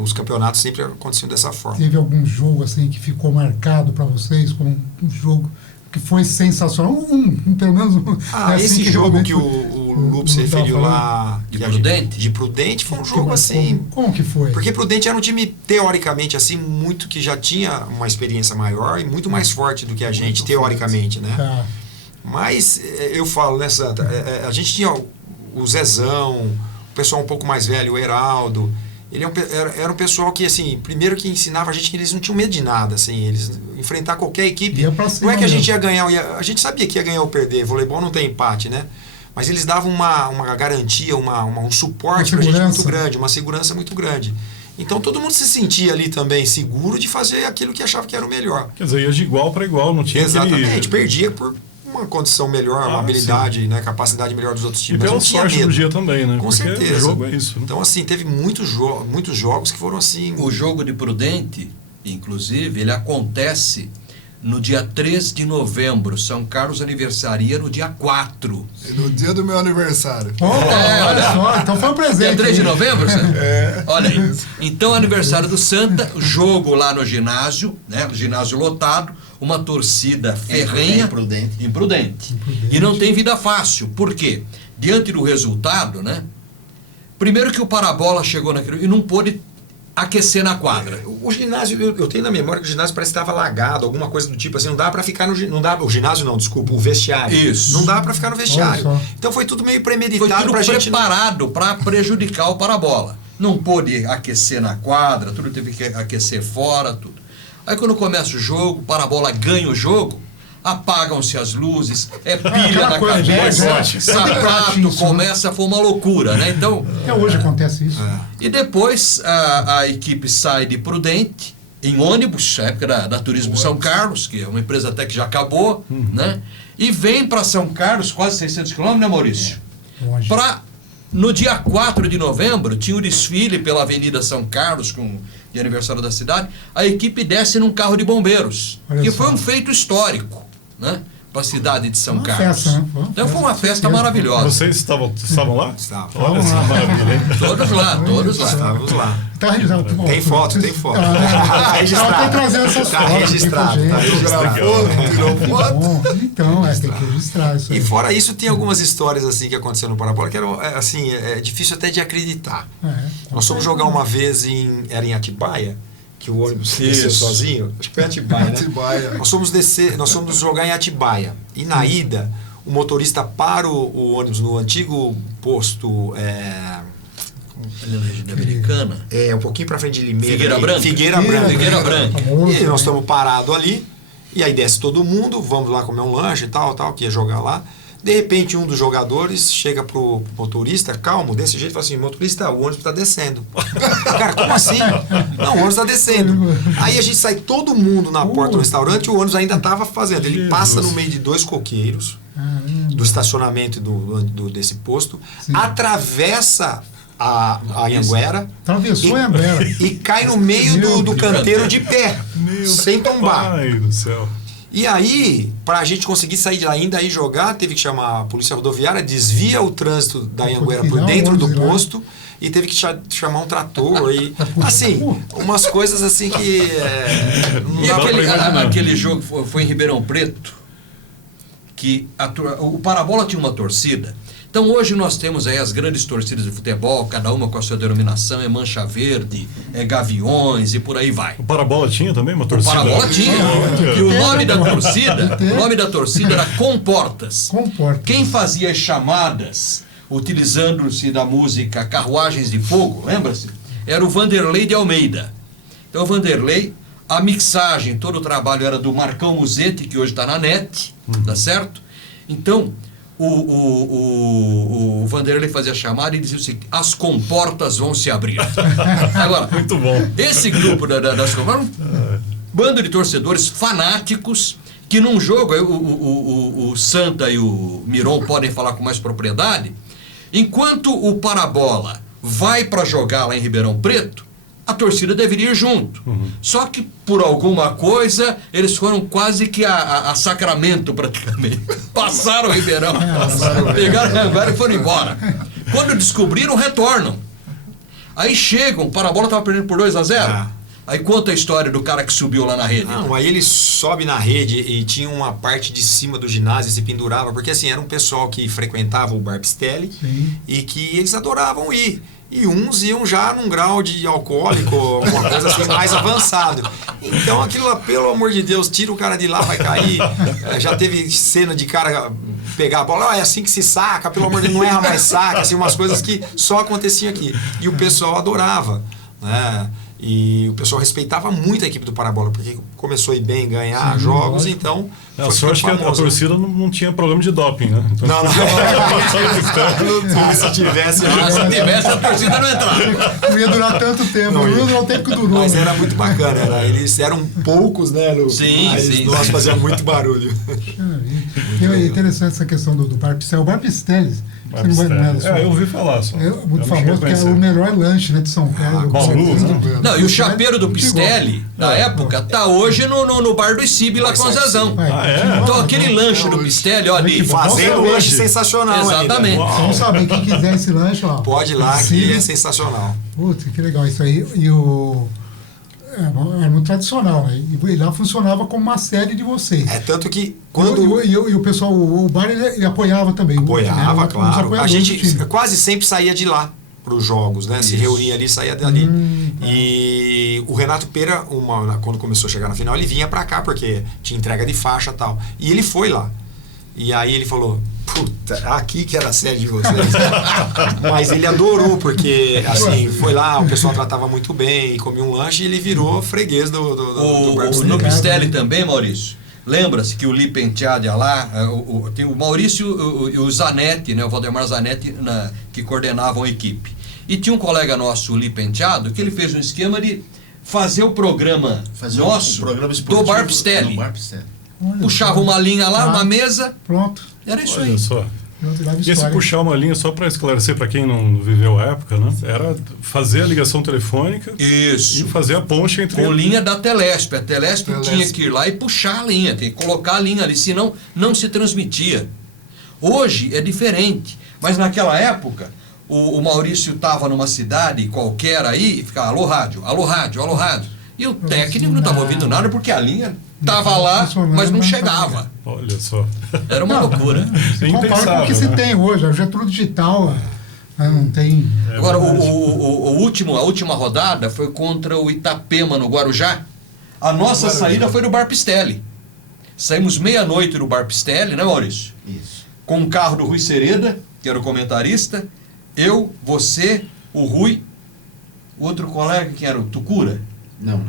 os campeonatos sempre aconteciam dessa forma. Teve algum jogo assim que ficou marcado para vocês como um jogo que foi sensacional? Pelo menos. Esse jogo que o Lupe se referiu lá. De Prudente? De Prudente foi um jogo assim. Como que foi? Porque Prudente era um time, teoricamente, assim, muito que já tinha uma experiência maior e muito mais forte do que a gente, teoricamente, né? Tá. Mas eu falo, né, Santa? A gente tinha o Zezão, o pessoal um pouco mais velho, o Heraldo. Era um pessoal que, assim, primeiro que ensinava a gente que eles não tinham medo de nada, assim, eles enfrentar qualquer equipe. Não é que a gente ia ganhar, a gente sabia que ia ganhar ou perder, voleibol não tem empate, né? Mas eles davam uma garantia, um suporte pra gente muito grande, uma segurança muito grande. Então todo mundo se sentia ali também seguro de fazer aquilo que achava que era o melhor. Quer dizer, ia de igual para igual, não tinha Exatamente, perdia por uma condição melhor, uma habilidade, né, capacidade melhor dos outros times. E pela sorte do dia também, né? Com certeza. O jogo é isso. Né? Então, assim, teve muitos jogos que foram assim... O jogo de Prudente, inclusive, ele acontece no dia 3 de novembro. São Carlos aniversaria no dia 4. No dia do meu aniversário. Olha só, então foi um presente. Dia 3 de novembro, Santa? É. Olha aí. Então, aniversário do Santa, jogo lá no ginásio, né? Ginásio lotado, uma torcida ferrenha. Imprudente. E não tem vida fácil. Por quê? Diante do resultado, né? Primeiro que o Parabola chegou naquele e não pôde aquecer na quadra. O ginásio, eu tenho na memória que o ginásio parece que estava alagado, alguma coisa do tipo assim, não dá para ficar o ginásio não, desculpa, o vestiário. Isso. Não dá para ficar no vestiário. Então foi tudo meio premeditado, foi tudo pra gente preparado para prejudicar o Parabola. Não pôde aquecer na quadra, tudo teve que aquecer fora, tudo. Aí quando começa o jogo, o Parabola ganha o jogo, apagam-se as luzes, pilha na cabeça, sapato, começa, foi uma loucura, né? Então, até hoje acontece isso. E depois a equipe sai de Prudente, em ônibus, na época da Turismo São Carlos, que é uma empresa até que já acabou, né? E vem para São Carlos, quase 600 quilômetros, né, Maurício? No dia 4 de novembro, tinha o desfile pela Avenida São Carlos, de aniversário da cidade, a equipe desce num carro de bombeiros, que foi um feito histórico, né, para a cidade de São Carlos. Festa, né? Então foi uma festa maravilhosa. Vocês estavam lá? Estavam. Olha essa maravilha, hein? Todos lá. Estávamos lá. Tá registrado. Tem foto, tem foto. Tá registrado. tem que trazer essas Tá fotos aqui registrado, pra tá gente. registrado. Gravou, tirou Que foto. bom. Então, tem que registrar isso aí. E fora isso, tem algumas histórias assim que aconteceram no Parabola que eram assim, é difícil até de acreditar. Nós fomos jogar uma vez era em Atibaia, que o ônibus desceu sozinho. Acho que foi Atibaia, né? Atibaia. Nós fomos jogar em Atibaia. E na ida, o motorista para o ônibus no antigo posto Ali na região americana. um pouquinho para frente de Limeira. Figueira ali. Branca. Figueira Branca. Famoso, E nós né? estamos parados ali. E aí desce todo mundo, vamos lá comer um lanche e tal, que ia jogar lá. De repente, um dos jogadores chega pro motorista, calmo, desse jeito, fala assim: motorista, o ônibus está descendo. Cara, como assim? Não, o ônibus está descendo. Aí a gente sai todo mundo na porta do restaurante e o ônibus ainda estava fazendo. Ele passa no meio de 2 coqueiros, do estacionamento desse posto, atravessa a Anhanguera Atravessou a Anhanguera. e cai no meio do Deus. canteiro de pé, sem tombar. Ai do céu. E aí, para a gente conseguir sair de lá ainda e jogar, teve que chamar a polícia rodoviária, desvia o trânsito da Anhanguera por dentro do posto e teve que chamar um trator. E, assim, umas coisas assim que... não E dá pra imaginar. aquele jogo foi em Ribeirão Preto, que o Parabola tinha uma torcida. Então hoje nós temos aí as grandes torcidas de futebol, cada uma com a sua denominação, é Mancha Verde, é Gaviões e por aí vai. O Parabola tinha também uma O torcida? Parabola tinha. E o nome da torcida era Comportas. Comportas. Quem fazia as chamadas, utilizando-se da música Carruagens de Fogo, lembra-se? Era o Vanderlei de Almeida. Então o Vanderlei, a mixagem, todo o trabalho era do Marcão Musetti, que hoje está na NET, tá certo? Então, o Vanderlei fazia a chamada e dizia o seguinte: as comportas vão se abrir. Agora, Muito bom. esse grupo das comportas, um bando de torcedores fanáticos que num jogo, aí o Santa e o Miron podem falar com mais propriedade, enquanto o Parabola vai para jogar lá em Ribeirão Preto, a torcida deveria ir junto. Só que, por alguma coisa, eles foram quase que a Sacramento, praticamente. Passaram o Ribeirão. Pegaram o Anhanguera e foram embora. Quando descobriram, retornam. Aí chegam, o Parabola estava perdendo por 2-0. Aí conta a história do cara que subiu lá na rede. Não, aí ele sobe na rede e tinha uma parte de cima do ginásio e se pendurava, porque assim, era um pessoal que frequentava o Bar Pistelli e que eles adoravam ir. E uns iam já num grau de alcoólico, uma coisa assim mais avançado. Então aquilo lá, pelo amor de Deus, tira o cara de lá, vai cair. Já teve cena de cara pegar a bola, é assim que se saca, pelo amor de Deus, não erra mais saca, assim, umas coisas que só aconteciam aqui. E o pessoal adorava, né? E o pessoal respeitava muito a equipe do Parabola, porque começou a ir bem, ganhar jogos, então... A sorte que a torcida não tinha problema de doping, né? Então, Não. Se tivesse... Se tivesse, a torcida não entrava. Não ia durar tanto tempo, não ia durar o tempo que durou. Mas né? era muito bacana, eles eram poucos, né, Lu? Sim, Mas sim, nós sim. fazíamos muito barulho. E é interessante essa questão do Bar Pistelli. O Bar Pistelli, você não vai não é só- eu ouvi falar só. é Eu muito não cheguei a famoso, porque é conhecer. o melhor lanche, né, de São Paulo. Bauru, né? Não, e o chapeiro do Pistelli, na época, tá hoje no bar do ICIB lá com o Zezão. Então aquele lanche do Pistelli, olha ali. Fazendo hoje. lanche sensacional Exatamente. ainda. Vamos saber, quem quiser esse lanche, ó. Pode ir lá, que Sim. é sensacional. Putz, que legal isso aí. E era muito tradicional, né? E lá funcionava como uma sede de vocês. É tanto que quando... E o pessoal, o bar, ele apoiava também. Apoiava, Né? Os claro. A apoiadores do gente time. quase sempre saía de lá para os jogos, né? Se reunia ali, saía dali. E o Renato Pera, quando começou a chegar na final, ele vinha para cá, porque tinha entrega de faixa e tal. E ele foi lá. E aí ele falou: puta, aqui que era a sede de vocês. Mas ele adorou, porque assim, foi lá, o pessoal tratava muito bem, e comia um lanche e ele virou freguês do Bar Pistelli. No Pistelli também, Maurício, lembra-se que o Li Penteado ia lá, tem o Maurício e o Zanetti, né, o Valdemar Zanetti, que coordenavam a equipe. E tinha um colega nosso, o Li Penteado, que ele fez um esquema de fazer o programa nosso programa do esportivo Bar Pistelli. no Bar Pistelli. Olha Puxava só. uma linha lá, uma mesa, Pronto. era isso Olha aí. só. Eu dava E esse história. puxar uma linha, só para esclarecer para quem não viveu a época, né? Era fazer a ligação telefônica e Isso. fazer a ponte entre... Com linha da Telesp. A Telesp Telesp. tinha que ir lá e puxar a linha, tem que colocar a linha ali, senão não se transmitia. Hoje é diferente, mas naquela época o Maurício estava numa cidade qualquer aí e ficava alô rádio, alô rádio, alô rádio. E o técnico não estava ouvindo nada porque a linha estava lá, mas não chegava. Olha só. Era uma loucura. Compara com o que se tem hoje, hoje é tudo digital, não tem... Agora, a última rodada foi contra o Itapema, no Guarujá. A nossa saída foi no Bar Pistelli. Saímos meia-noite no Bar Pistelli, né, Maurício? Isso. Com o carro do Rui Sereda, que era o comentarista, eu, você, o Rui, o outro colega, que era o Tucura? Não.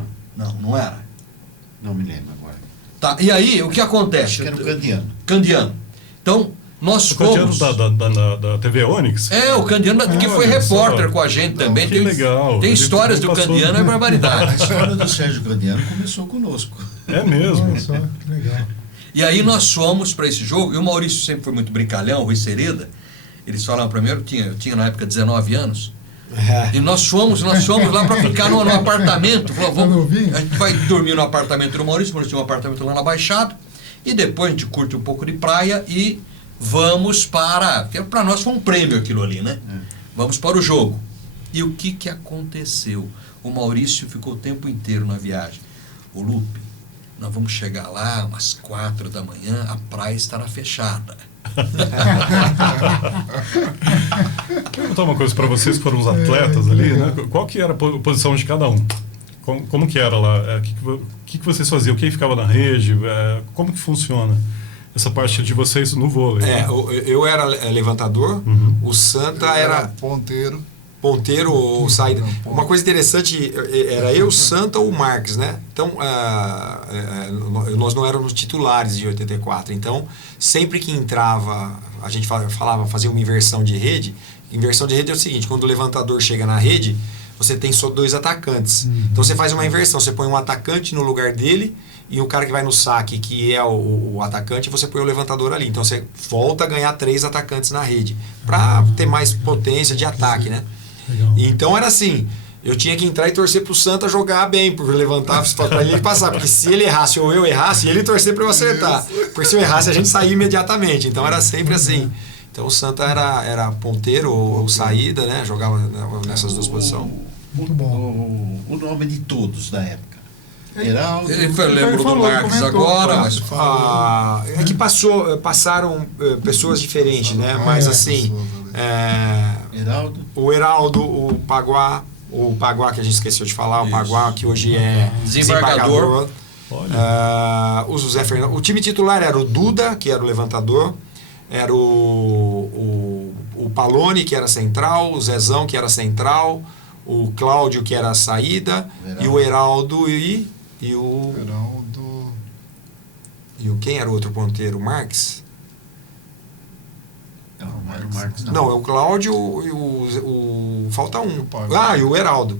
Não era. Não me lembro agora. Tá, e aí, o que acontece? Acho que era o Candiano. Candiano. Então, nós O Candiano fomos... da TV Onix? O Candiano, que foi olha repórter só. com a gente também. Que legal. Tem histórias do Passou- Candiano, é A barbaridade. história do Sérgio Candiano começou conosco. É mesmo. Olha só, que legal. E aí nós fomos para esse jogo, e o Maurício sempre foi muito brincalhão, o Rui Sereda, eles falaram para mim, eu tinha na época 19 anos, e nós fomos lá para ficar no apartamento. Falou, a gente vai dormir no apartamento do Maurício tinha um apartamento lá na Baixada, e depois a gente curte um pouco de praia e vamos porque para nós foi um prêmio aquilo ali, né? Vamos para o jogo. E o que aconteceu? O Maurício ficou o tempo inteiro na viagem. O Lupe, nós vamos chegar lá umas 4 da manhã, a praia estará fechada. Vou perguntar uma coisa para vocês que foram os atletas ali, né? Qual que era a posição de cada um? Como que era lá? O que que vocês faziam? Quem ficava na rede? Como que funciona essa parte de vocês no vôlei? Eu era levantador, o Santa era ponteiro ou saída. Uma coisa interessante, era eu, Santa ou o Marques, né? Então, nós não éramos titulares em 84. Então, sempre que entrava, a gente fazia uma inversão de rede. Inversão de rede é o seguinte, quando o levantador chega na rede, você tem só 2 atacantes. Então, você faz uma inversão, você põe um atacante no lugar dele e o cara que vai no saque, que é o atacante, você põe o levantador ali. Então, você volta a ganhar 3 atacantes na rede, para ter mais potência de ataque, né? Legal. Então era assim, eu tinha que entrar e torcer pro Santa jogar bem, por levantar para ele passar, porque se ele errasse ou eu errasse, ele torcer para eu acertar, porque se eu errasse a gente saía imediatamente, então era sempre assim. Então o Santa era ponteiro ou saída, né? Jogava nessas 2 posições. Muito bom. O nome de todos da época. Heraldo. Ele lembro do falou, Marques comentou, agora, tá? mas... É que passaram pessoas diferentes, né? Mas assim, Heraldo. o Heraldo, o Paguá que a gente esqueceu de falar, o Paguá que hoje é Desembargador. O José Fernando. O time titular era o Duda, que era o levantador, era o Palone, que era central, o Zezão, que era central, o Cláudio, que era a saída, e o Heraldo e o... E quem era o outro ponteiro? O Marques? Não era o Marques, não. Não, é o Cláudio e o falta um. E o Heraldo.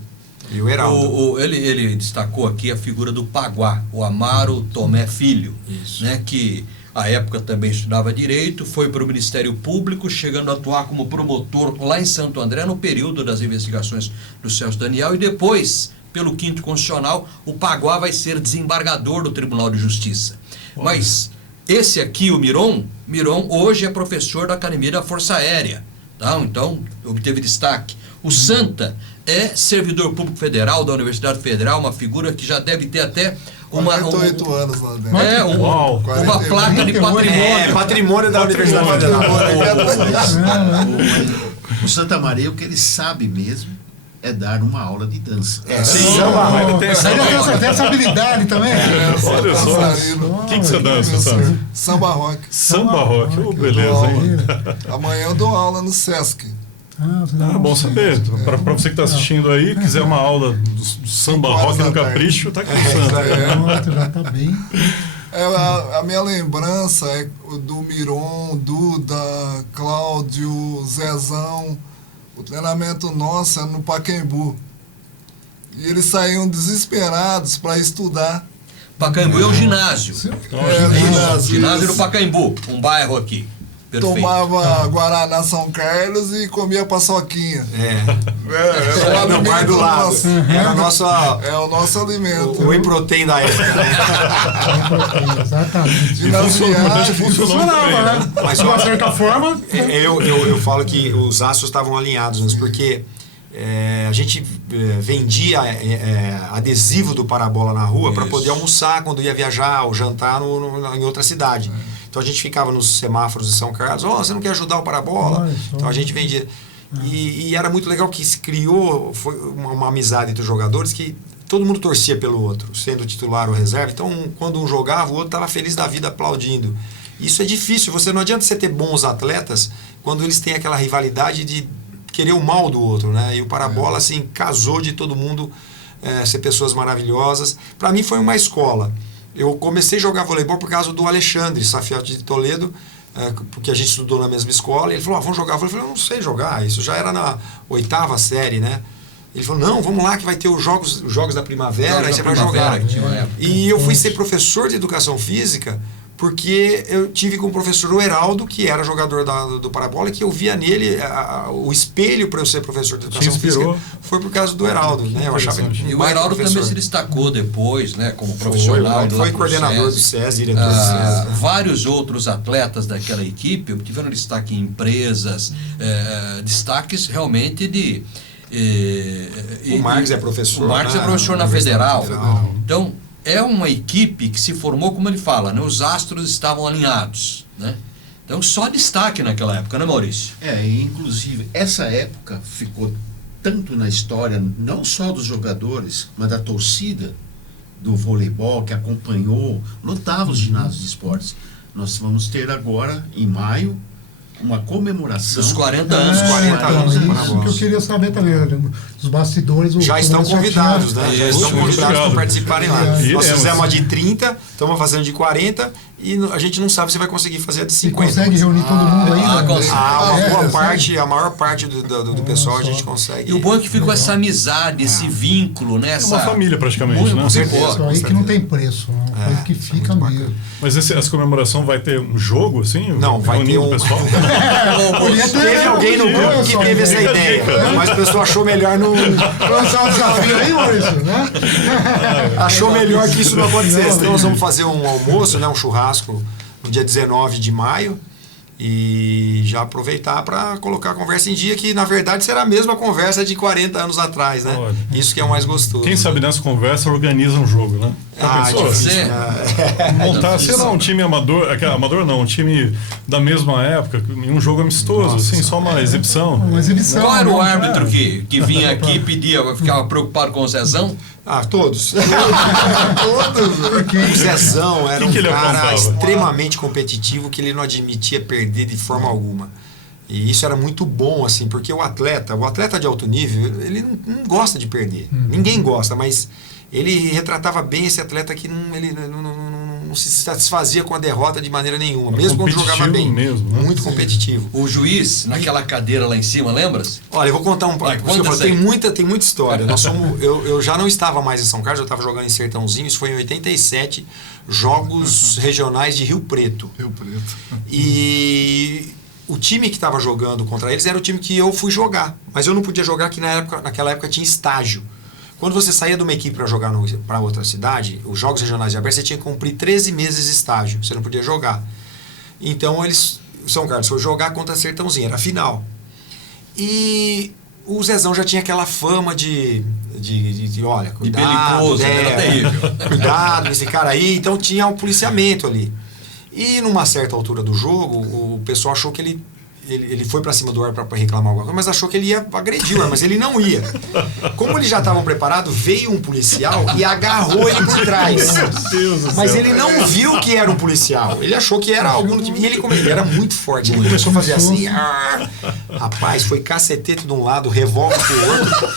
Ele destacou aqui a figura do Paguá, o Amaro Tomé Filho, né, que à época também estudava Direito, foi para o Ministério Público, chegando a atuar como promotor lá em Santo André, no período das investigações do Celso Daniel, e depois, pelo 5º Constitucional, o Paguá vai ser desembargador do Tribunal de Justiça. Mas esse aqui, o Miron hoje é professor da Academia da Força Aérea, tá? Então obteve destaque. O Santa é servidor público federal da Universidade Federal, uma figura que já deve ter até 48 anos lá dentro. Uma placa de patrimônio. Patrimônio da Universidade Federal. O Santa Maria, o que ele sabe mesmo é dar uma aula de dança. Ele tem Essa habilidade também. Olha só. O que você dança, Sandro? Samba rock. Samba rock. Beleza, hein? Amanhã eu dou aula no Sesc. Bom saber. Para você que está assistindo aí, quiser uma aula do samba rock no Capricho, tá aqui no Santa. Já tá bem. A minha lembrança é do Miron, Duda, Cláudio, Zezão. O treinamento nosso era no Pacaembu. E eles saíam desesperados para estudar. Pacaembu é um ginásio. Ginásio. Ginásio do Pacaembu, um bairro aqui. Perfeito. tomava Guaraná São Carlos e comia paçoquinha. Era meu bar do lado. nosso. Era a nossa, É o nosso alimento. o whey protein da época. Né? Exatamente. E funcionou, funcionava bem, né? Mas, de uma ó, certa forma. eu falo que os astros estavam alinhados nisso, porque a gente vendia adesivo do Parabola na rua para Isso. poder almoçar quando ia viajar ou jantar em outra cidade. Então a gente ficava nos semáforos de São Carlos, você não quer ajudar o Parabola? Olha só. Então a gente vendia. E era muito legal que se criou foi uma amizade entre os jogadores que todo mundo torcia pelo outro, sendo titular ou reserva. Então quando um jogava, o outro estava feliz da vida aplaudindo. Isso é difícil, não adianta você ter bons atletas quando eles têm aquela rivalidade de querer o mal do outro, né? E o Parabola, assim, casou de todo mundo ser pessoas maravilhosas. Para mim foi uma escola. Eu comecei a jogar voleibol por causa do Alexandre Safiotti de Toledo, porque a gente estudou na mesma escola. Ele falou, vamos jogar voleibol. Eu falei, eu não sei jogar, isso já era na 8ª série, né? Ele falou, não, vamos lá que vai ter os jogos da primavera, aí você vai jogar. E eu fui ser professor de educação física porque eu tive com o professor Heraldo, que era jogador do Parabola, e que eu via nele o espelho para eu ser professor de educação física. Foi por causa do Heraldo, né? Eu achava E o Heraldo também se destacou depois, né, como profissional. Foi coordenador do SES, diretor do SES. Vários outros atletas daquela equipe tiveram destaque em empresas, destaques realmente de... o Marcos é professor. O Marcos é professor na Federal. Então, é uma equipe que se formou, como ele fala, né? Os astros estavam alinhados, né? Então, só destaque naquela época, né, Maurício? E inclusive, essa época ficou tanto na história, não só dos jogadores, mas da torcida do voleibol, que acompanhou, lotava os ginásios de esportes. Nós vamos ter agora, em maio, uma comemoração Dos 40 anos. 40 anos. Isso que eu queria saber também, os bastidores. Já estão convidados, né? Já estão convidados para participarem lá. Nós fizemos a de 30, estamos fazendo de 40 e a gente não sabe se vai conseguir fazer a de 50. E consegue reunir todo mundo ainda? Consegue. A maior parte do pessoal a gente consegue. E o bom é que ficou essa amizade, esse vínculo, né? É uma família praticamente, né? Com certeza. Isso aí que não tem preço, é uma coisa que fica mesmo. Mas essa comemoração vai ter um jogo, assim? Não, vai ter reunindo o pessoal? Teve alguém no grupo que teve essa ideia, mas o pessoal achou melhor não... Lançar um desafio aí, Maurício, né? Achou melhor que isso não acontecesse. Então nós vamos fazer um almoço, né, um churrasco no dia 19 de maio e já aproveitar para colocar a conversa em dia, que na verdade será a mesma conversa de 40 anos atrás, né? Olha. Isso que é o mais gostoso. Quem sabe nessa conversa organiza um jogo, né? Difícil, né? Montar, sei lá, um time amador, amador não, um time da mesma época, em um jogo amistoso, assim, só uma exibição. Uma exibição. Qual era o né? árbitro que vinha aqui e pedia, ficava preocupado com o Zezão? Todos. Porque O Zezão era que ele um cara aprontava? extremamente competitivo, que ele não admitia perder de forma alguma. E isso era muito bom, assim, porque o atleta de alto nível, ele não gosta de perder. Ninguém gosta, mas ele retratava bem esse atleta que ele não se satisfazia com a derrota de maneira nenhuma, mesmo quando jogava bem. Mesmo, né? Muito competitivo. O juiz, naquela cadeira lá em cima, lembras? Olha, eu vou contar tem muita história. Eu já não estava mais em São Carlos, eu estava jogando em Sertãozinho, isso foi em 87, Jogos Regionais de Rio Preto. Rio Preto. E o time que estava jogando contra eles era o time que eu fui jogar, mas eu não podia jogar, que naquela época tinha estágio. Quando você saía de uma equipe para jogar para outra cidade, os Jogos Regionais de Aberto, você tinha que cumprir 13 meses de estágio, você não podia jogar. Então São Carlos foi jogar contra Sertãozinho, era a final. E o Zezão já tinha aquela fama de olha, cuidado, belicoso, era terrível. Cuidado esse cara aí, então tinha um policiamento ali. E numa certa altura do jogo, o pessoal achou que ele foi pra cima do árbitro para reclamar alguma coisa, mas achou que ele ia agredir o árbitro, mas ele não ia. Como eles já estavam preparados, veio um policial e agarrou ele por trás. Mas ele não viu que era um policial. Ele achou que era algum... E ele era muito forte. Ele começou a fazer assim... Rapaz, foi cacetete de um lado, revólver pro outro,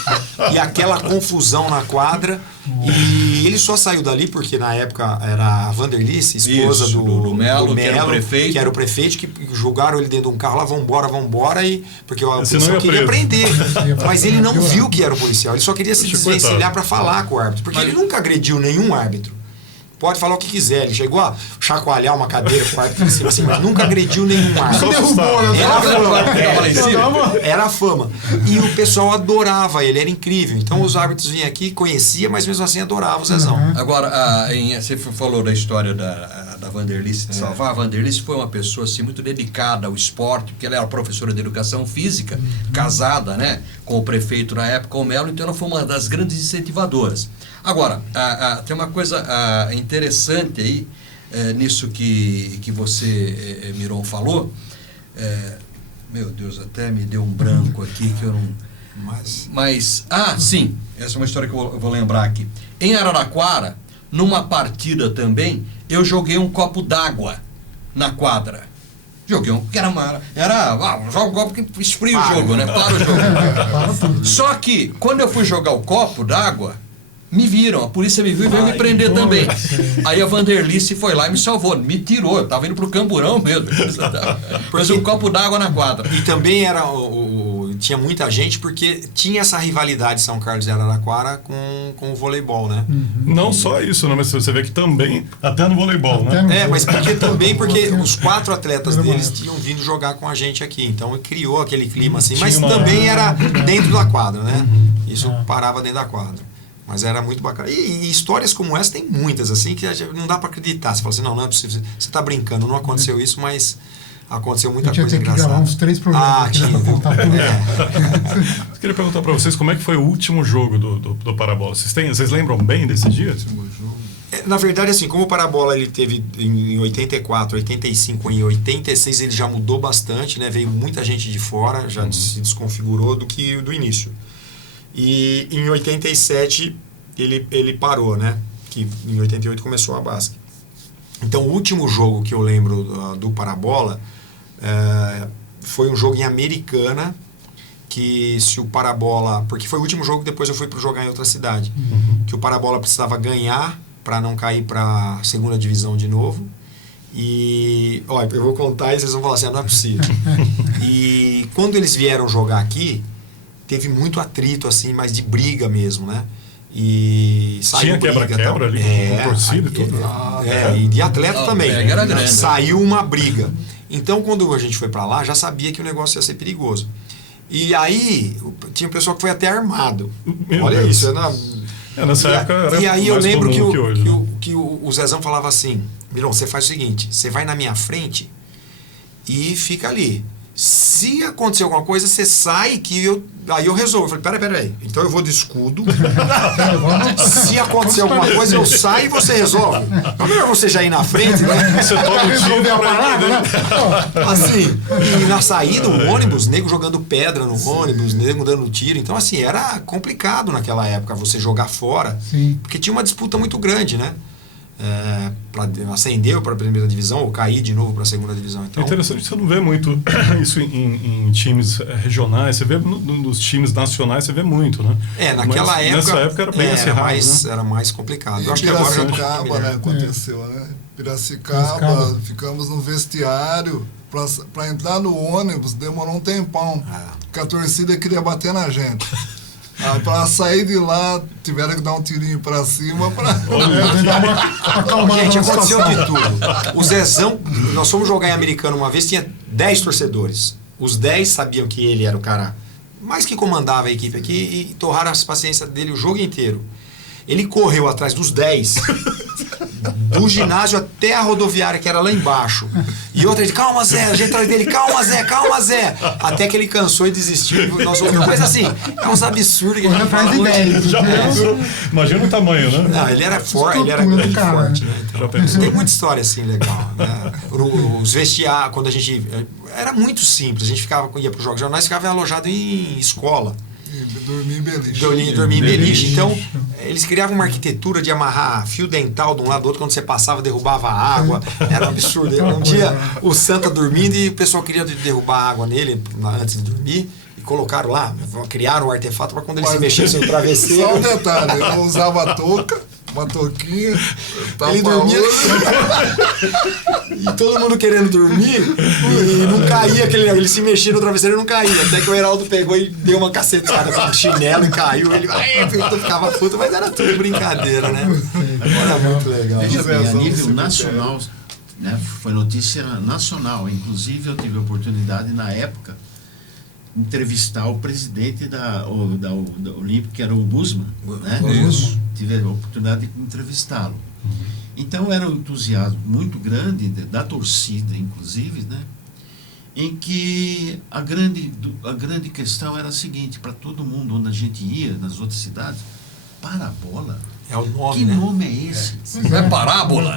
e aquela confusão na quadra. E ele só saiu dali porque na época era a Vanderlice, esposa do Melo, que era o prefeito, que julgaram ele dentro de um carro lá, vambora, porque o Você policial não ia queria preso. prender. Mas ele não viu que era o policial, ele só queria se desvencilhar para falar com o árbitro, porque ele nunca agrediu nenhum árbitro. pode falar o que quiser. Ele chegou a chacoalhar uma cadeira com o árbitro em cima, assim, mas nunca agrediu nenhum árbitro. Era a fama. Era a fama. E o pessoal adorava ele, era incrível. Então os árbitros vinham aqui, conhecia, mas mesmo assim adoravam o Zezão. Agora, você falou da história da Vanderlice de Salvar. A Vanderlice foi uma pessoa assim, muito dedicada ao esporte, porque ela era professora de educação física, casada, né, com o prefeito na época, o Melo, então ela foi uma das grandes incentivadoras. Agora, tem uma coisa interessante aí, nisso que você, Miron, falou. Meu Deus, até me deu um branco aqui que eu não... Mas sim, essa é uma história que eu vou lembrar aqui. Em Araraquara, numa partida também, eu joguei um copo d'água na quadra. Joguei um... joga um copo que esfria o jogo, né? Para o jogo. Só que, quando eu fui jogar o copo d'água, me viram, a polícia me viu e veio me prender também. Aí a Vanderlice foi lá e me salvou, me tirou, eu tava indo pro Camburão mesmo. Pôs um copo d'água na quadra. E também era tinha muita gente porque tinha essa rivalidade São Carlos e Araraquara com o voleibol, né? Não só isso, né? Mas você vê que também, até no voleibol, né? Mas porque os 4 atletas deles tinham vindo jogar com a gente aqui, então criou aquele clima assim, mas também era dentro da quadra, né? Isso parava dentro da quadra. Mas era muito bacana. E histórias como essa tem muitas, assim, que não dá pra acreditar. Você fala assim, não é possível. Você tá brincando, não aconteceu isso, mas aconteceu muita coisa engraçada. Que gravar uns 3 programas. Tinha. Eu queria perguntar pra vocês como é que foi o último jogo do Parabola. Vocês lembram bem desse dia? Na verdade, assim, como o Parabola ele teve em 84, 85, em 86, ele já mudou bastante, né? Veio muita gente de fora, já se desconfigurou do início. E em 87 ele parou, né? Que em 88 começou a basquete. Então o último jogo que eu lembro do Parabola foi um jogo em Americana, que se o Parabola... Porque foi o último jogo que depois eu fui para jogar em outra cidade. Que o Parabola precisava ganhar para não cair para a segunda divisão de novo. E... Olha, eu vou contar e vocês vão falar assim, não é possível. E quando eles vieram jogar aqui, teve muito atrito, assim, mas de briga mesmo, né? E saiu tinha quebra-quebra ali, com torcida e tudo. E de atleta também. Era grande. Saiu uma briga. Então, quando a gente foi pra lá, já sabia que o negócio ia ser perigoso. E aí, tinha um pessoal que foi até armado. Olha Deus. isso. Nessa época era e aí eu mais lembro comum que o Zezão falava assim, Miron, você faz o seguinte, você vai na minha frente e fica ali. Se acontecer alguma coisa, você sai aí eu resolvo. Eu falei, peraí. Então eu vou de escudo. Se acontecer alguma coisa, eu saio e você resolve. É melhor você já ir na frente, né? Você toma o tiro pra parada, né? Assim, e na saída, o ônibus, nego jogando pedra no ônibus, nego dando tiro. Então, assim, era complicado naquela época você jogar fora. Sim. Porque tinha uma disputa muito grande, né? Ascendeu para a primeira divisão ou cair de novo para a segunda divisão. Então, é interessante, você não vê muito isso em times regionais, você vê nos times nacionais, você vê muito, né? Naquela época... Nessa época era bem acirrado, né? Era mais complicado. Em Eu acho que agora já Piracicaba, né, aconteceu, né? Piracicaba, ficamos no vestiário, para entrar no ônibus demorou um tempão, porque a torcida queria bater na gente. Para sair de lá, tiveram que dar um tirinho para cima para Gente, aconteceu de tudo. O Zezão, nós fomos jogar em Americana uma vez, tinha 10 torcedores. Os 10 sabiam que ele era o cara mais que comandava a equipe aqui e torraram as paciências dele o jogo inteiro. Ele correu atrás dos 10, do ginásio até a rodoviária, que era lá embaixo. E outra, calma Zé, a gente atrás dele, calma Zé. Até que ele cansou e desistiu. Mas assim, é uns absurdos que a gente fala. Imagina o tamanho, né? Não, ele era forte, ele era grande, forte, né? Então, tem muita história assim legal, né? Os vestiários, quando a gente... Era muito simples, a gente ia para os jogos jornais, ficava alojado em escola. Dormir em beliche. Dormir em beliche. Então, eles criavam uma arquitetura de amarrar fio dental de um lado do outro, quando você passava, derrubava a água. Era um absurdo. Um dia, o Santa dormindo e o pessoal queria derrubar a água nele antes de dormir. E colocaram lá, criaram um artefato para quando ele se mexesse no travesseiro. Só um detalhe, eu usava a touca, uma touquinha, ele dormia e todo mundo querendo dormir e não caía ele se mexia no travesseiro e não caía, até que o Heraldo pegou e deu uma cacetada com o chinelo e caiu, ele ficava puto, mas era tudo brincadeira, né? Era muito legal. Veja bem, a Razão, nível sim, nacional, né, foi notícia nacional. Inclusive, eu tive a oportunidade, na época, entrevistar o presidente da Olímpica, que era o Busman. Né? Isso. Tive a oportunidade de entrevistá-lo. Então, era um entusiasmo muito grande da torcida, inclusive, né? Em que a grande questão era a seguinte, para todo mundo, onde a gente ia, nas outras cidades, parabola. É o nome, Que né? nome é esse? É parábola?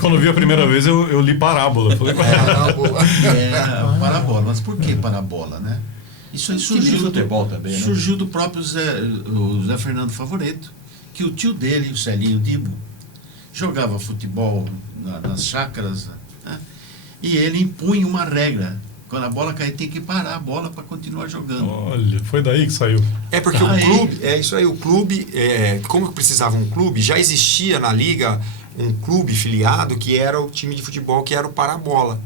Quando eu vi a primeira vez, eu li parábola. Falei, Parabola. Mas por que parabola, né? Isso aí Time de surgiu futebol também, né? surgiu do próprio o Zé Fernando Favoreto, que o tio dele, o Celinho Dibo, jogava futebol nas chácaras, né? E ele impunha uma regra. Quando a bola cair, tem que parar a bola para continuar jogando. olha, foi daí que saiu. É porque o clube, é isso aí, o clube, como precisava um clube, já existia na liga um clube filiado que era o time de futebol, que era o Parabola.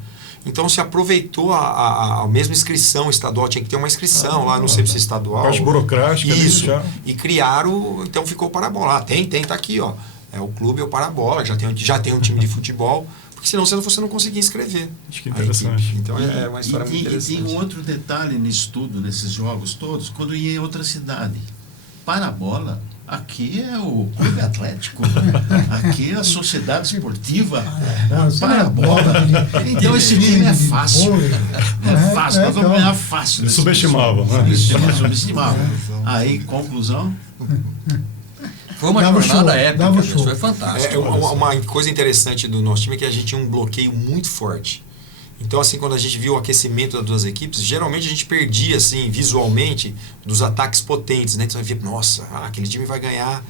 Então se aproveitou a mesma inscrição estadual, tinha que ter uma inscrição lá, não sei se estadual. Parte burocrática. Isso, já. e criaram, então ficou o Parabola. Tá aqui, ó. É o clube, é o Parabola, já tem um time de futebol, porque senão você não conseguia inscrever. Acho que interessante. Então é uma história muito interessante. E tem um outro detalhe nisso tudo, nesses jogos todos, quando ia em outra cidade. Parabola, aqui é o Clube Atlético, aqui é a Sociedade Esportiva Parabola. Então esse time é fácil. É fácil, nós vamos ganhar fácil. Eles subestimavam, né? Subestimavam. Aí, conclusão. Foi uma Dava jornada show, épica, dava isso show. foi fantástico. Uma coisa interessante do nosso time é que a gente tinha um bloqueio muito forte. Então, assim, quando a gente viu o aquecimento das duas equipes, geralmente a gente perdia, assim, visualmente, dos ataques potentes, né? Então, você via, nossa, aquele time vai ganhar.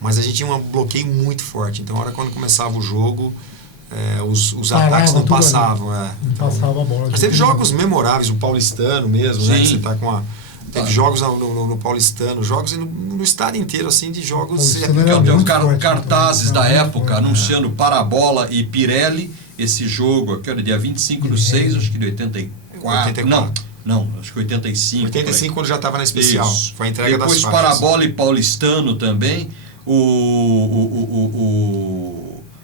Mas a gente tinha um bloqueio muito forte. Então, a hora quando começava o jogo, os ataques não passavam. Não passava a bola. Mas teve jogos memoráveis, o paulistano mesmo, né? Sim. Que você tá com a... Teve jogos no paulistano, jogos no estado inteiro, assim, de jogos... Paulistano era Tem muito forte, cartazes né? da Muito época forte, anunciando Parabola e Pirelli, esse jogo, que era dia 25 de 6, acho que de 84. 84. Não, acho que 85. 85, quando já estava na especial. Isso. Foi a entrega Depois das faixas. Parabola e Paulistano também.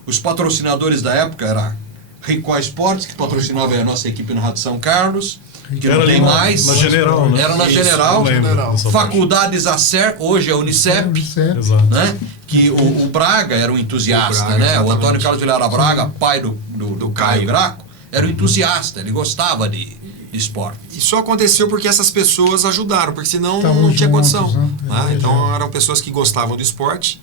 Os patrocinadores da época era Ricó Esportes, que patrocinava a nossa equipe no Rádio São Carlos, que Era não tem ali mais. na General, né? Era na Isso, General. eu lembro dessa parte. Faculdades Acer, hoje é Unicep. Exato. Né? Que o Braga era um entusiasta, O Braga, né? O exatamente. Antônio Carlos Villara Braga, pai do Caio Caio. Graco, era um entusiasta, ele gostava de esporte. E só aconteceu porque essas pessoas ajudaram, porque senão Estavam não tinha juntos, condição. né? Né? Então eram pessoas que gostavam do esporte,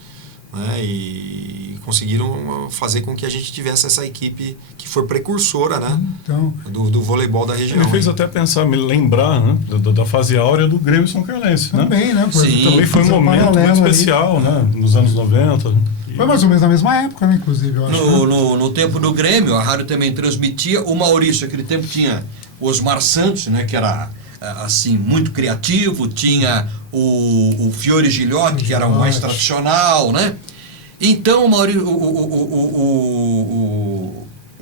né? E conseguiram fazer com que a gente tivesse essa equipe que foi precursora, né? Então, do voleibol da região. Me fez hein? até pensar, me lembrar, né, da fase áurea do Grêmio São Carlense, né? também, né? Sim, Também foi um momento muito paralelo ali. especial, né? Nos anos 90. Foi mais ou menos na mesma época, né? Inclusive, eu acho. No tempo do Grêmio, a rádio também transmitia. O Maurício, naquele tempo, tinha o Osmar Santos, né, que era assim muito criativo, tinha o Fiore Gilhote, que era o mais tradicional, né? Então o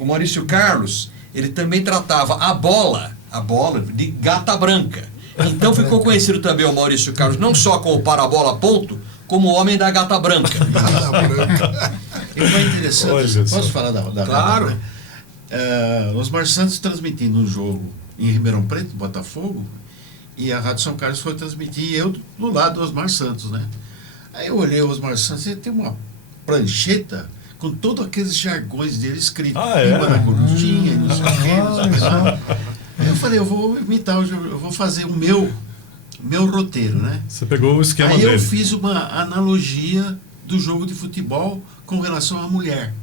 Maurício Carlos, ele também tratava a bola de gata branca. Então ficou conhecido também o Maurício Carlos, não só com o Parabola ponto, como o homem da gata branca. E foi interessante. Olha Posso só. falar da Claro. né? Osmar Santos transmitindo um jogo em Ribeirão Preto, Botafogo, e a Rádio São Carlos foi transmitir, e eu do lado do Osmar Santos, né? Aí eu olhei o Osmar Santos, ele tem uma prancheta com todos aqueles jargões dele escritos. Ah, é? Pimba na corujinha, e não sei o quê, não sei o que lá. Olha Aí eu falei, eu vou imitar, eu vou fazer o meu roteiro, né? Você pegou o esquema Aí eu dele. fiz uma analogia do jogo de futebol com relação à mulher.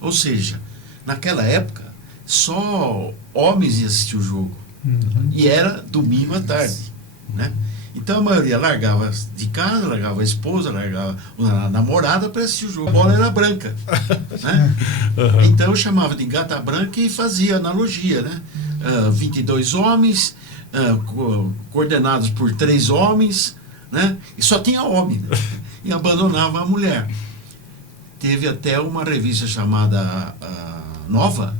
Ou seja, naquela época, só homens iam assistir o jogo. E era domingo à tarde, né? Então a maioria largava de casa, largava a esposa, largava a namorada para assistir o jogo. A bola era branca, né? Então eu chamava de gata branca e fazia analogia, né? 22 homens, coordenados por 3 homens, né? E só tinha homem, né? E abandonava a mulher. Teve até uma revista chamada Nova.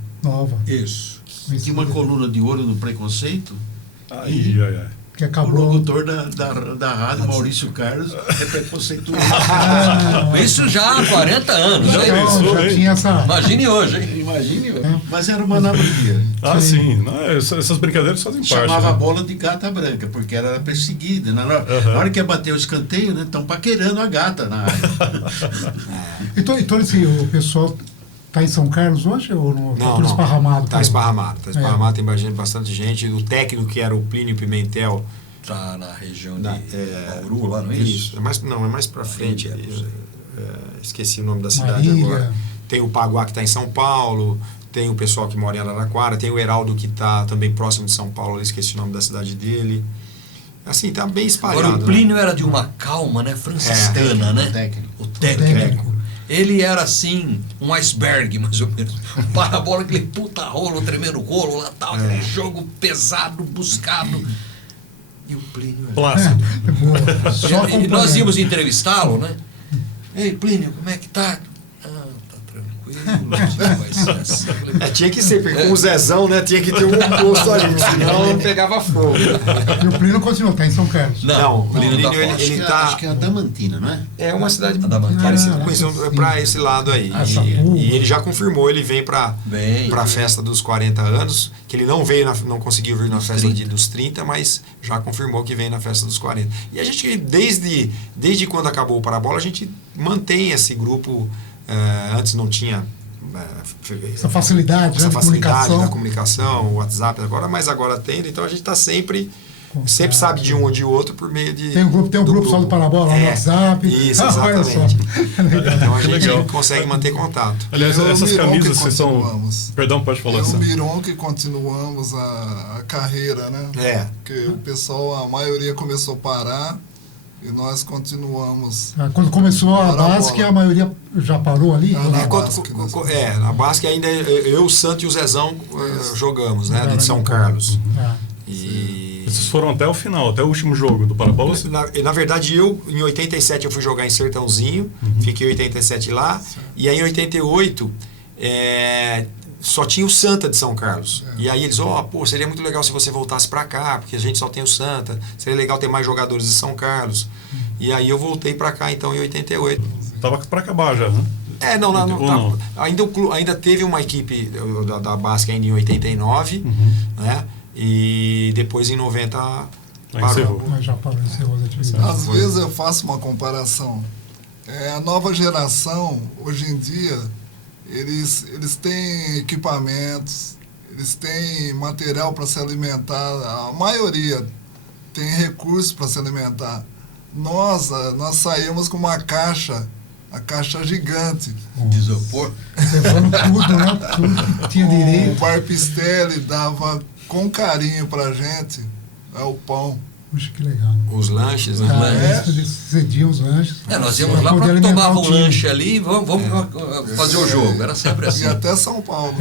Isso. tinha uma coluna de ouro no Preconceito. Ai. que O acabou... locutor da rádio, Maurício Carlos, é preconceituoso. Isso já há 40 anos, hein? Então, já tinha essa... Imagine hoje, hein? Imagine, mas era uma analogia. Ah, sim. Não, essas brincadeiras fazem parte. Chamava a Né? bola de gata branca, porque ela era perseguida. Na hora que ia bater o escanteio, né, estão paquerando a gata na área. Então assim, o pessoal está em São Carlos hoje ou não? Tá tudo esparramado? Está esparramado. Está esparramado, tem bastante gente. O técnico, que era o Plínio Pimentel, Tá na região de Bauru, lá, não é isso? É mais para frente. Esqueci o nome da cidade Marília. agora. Tem o Paguá, que está em São Paulo. Tem o pessoal que mora em Araraquara. Tem o Heraldo, que está também próximo de São Paulo. Esqueci o nome da cidade dele. Assim, tá bem espalhado. Agora, o Plínio era de uma calma, né? Franciscana, né? Técnico. O técnico. Técnico. Ele era assim, um iceberg, mais ou menos. Parabola, aquele puta rolo, tremendo rolo lá tal, aquele jogo pesado, buscado. E o Plínio era. Plácido. Boa. Só E nós acompanhando. íamos entrevistá-lo, né? Ei, Plínio, como é que tá? Ah, tá tranquilo, vai ser assim. Eu falei, Tinha que ser, porque com o Zezão, né, tinha que ter um oposto ali, senão pegava fogo. E o Plínio continua, está em São Carlos. Não, o Plínio Plínio, da Costa. ele Acho que é tá... a Damantina, não é? É uma cidade Adamantina. parecida Ah, com isso, sim. para esse lado aí. Açapuva. E ele já confirmou, ele vem para Vem. a festa dos 40 anos, que ele não veio, não conseguiu vir na festa dos 30, mas já confirmou que vem na festa dos 40. E a gente, desde quando acabou o Parabola, a gente mantém esse grupo, antes não tinha... Essa facilidade, essa né, de facilidade comunicação. da comunicação, o WhatsApp agora, mas agora tem, então a gente está sempre sabe de um ou de outro por meio de... Tem um grupo só do Parabola lá no WhatsApp. Isso, Olha só. exatamente. Então a Que gente legal. consegue manter contato. Aliás, Eu essas Miron camisas que vocês são... continuamos. Perdão, pode falar. Eu Sam. Miron que continuamos a carreira, né? Porque o pessoal, a maioria começou a parar e nós continuamos. Quando começou a Parabola. base, que a maioria já parou ali. Ah, ou na não? Basque, Na Basque ainda eu, o Santo e o Zezão jogamos, né? De São Carlos. Ah, E Vocês foram até o final, até o último jogo do Parabola? na verdade, em 87 eu fui jogar em Sertãozinho, fiquei em 87 lá, e aí em 88 só tinha o Santa de São Carlos. E aí eles, seria muito legal se você voltasse para cá, porque a gente só tem o Santa, seria legal ter mais jogadores de São Carlos. E aí eu voltei para cá então em 88. Tava para acabar já, né? Ainda teve uma equipe da Basque ainda em 89, né? E depois em 90 encerrou. mas já parou, encerrou as atividades. Às vezes eu faço uma comparação. A nova geração, hoje em dia, eles têm equipamentos, eles têm material para se alimentar, a maioria tem recursos para se alimentar. Nós saímos com uma caixa, a caixa gigante. De isopor. Levando tudo, né? Tudo que tinha O direito. Bar Pistelli dava com carinho pra gente o pão. Puxa, que legal. Os lanches, né? Eles cediam os lanches. Nós íamos lá Pra poder para alimentar tomar o um time. lanche ali e vamos fazer o jogo. Era sempre assim. E até São Paulo.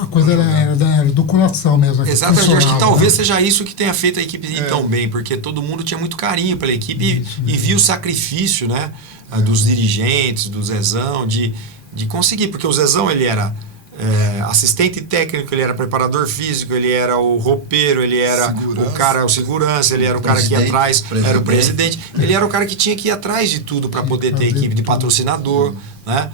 A coisa era do coração mesmo. Exatamente, eu acho que Funcionava, talvez né? seja isso que tenha feito a equipe ir tão bem, porque todo mundo tinha muito carinho pela equipe e via o sacrifício, né, dos dirigentes, do Zezão, de conseguir, porque o Zezão ele era assistente técnico, ele era preparador físico, ele era o roupeiro, ele era o segurança, ele era o cara que ia atrás, era o presidente, ele era o cara que tinha que ir atrás de tudo para poder ter equipe de patrocinador, né?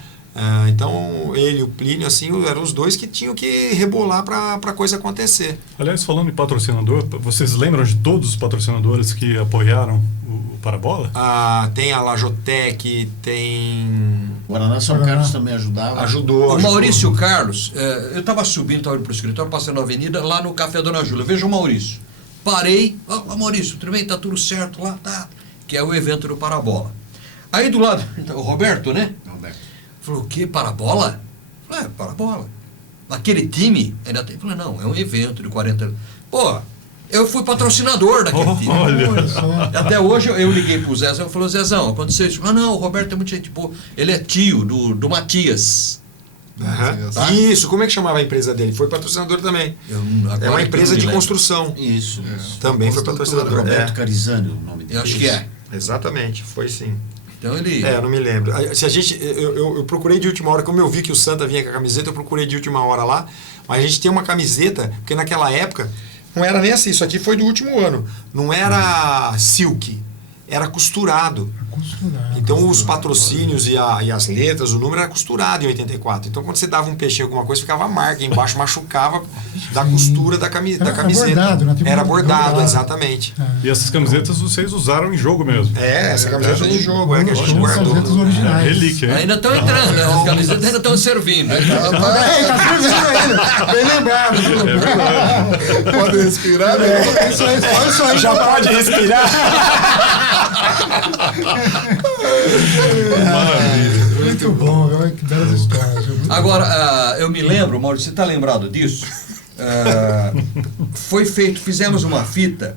Então ele e o Plínio assim eram os dois que tinham que rebolar para a coisa acontecer. Aliás, falando em patrocinador, vocês lembram de todos os patrocinadores que apoiaram o Parabola? Tem a Lajotec, tem... Guaraná São Carlos também ajudava. Ajudou. O Maurício Carlos, eu estava subindo, estava indo para o escritório, passando na avenida, lá no Café Dona Júlia. Veja o Maurício. Parei, Maurício, tudo bem? Tá tudo certo lá? Tá. Que é o evento do Parabola. Aí do lado, o Roberto, né? Falou, o quê? Parabola? Falei, Parabola. Aquele time ainda tem. Falei, não, é um evento de 40 anos. Pô, eu fui patrocinador daquele time. Olha só. Até hoje eu liguei pro Zezão e falei, Zezão, aconteceu isso. Não, o Roberto é muito gente boa. Ele é tio do Matias. Tá? Isso, como é que chamava a empresa dele? Foi patrocinador também. É uma empresa de construção. Isso. Também foi patrocinador. Roberto Carizani, o nome dele. Eu acho que é. Exatamente, foi sim. Então ele... Eu não me lembro. Se a gente, eu procurei de última hora, como eu vi que o Santa vinha com a camiseta, eu procurei de última hora lá, mas a gente tem uma camiseta, porque naquela época Não era nem assim, isso aqui foi do último ano. Não era silk, era costurado. Costurado. Então os patrocínios e as letras, o número era costurado em 84. Então quando você dava um peixinho, alguma coisa, ficava a marca embaixo, machucava da costura da camiseta. Bordado, né? Tipo Era bordado, bordado. exatamente. E essas camisetas vocês usaram em jogo mesmo. Essa camiseta de jogo, que a gente São guardou. camisetas originais. Relíquia, hein? Ainda estão entrando, né? As camisetas ainda estão servindo. Tá servindo ainda. Bem lembrado. É verdade. Pode respirar, né? É isso aí, olha isso aí. Já pode respirar. Maravilha. Muito bom, viu? Que belas histórias. Viu? Muito Agora, eu me lembro, Maurício, você está lembrado disso? Fizemos uma fita,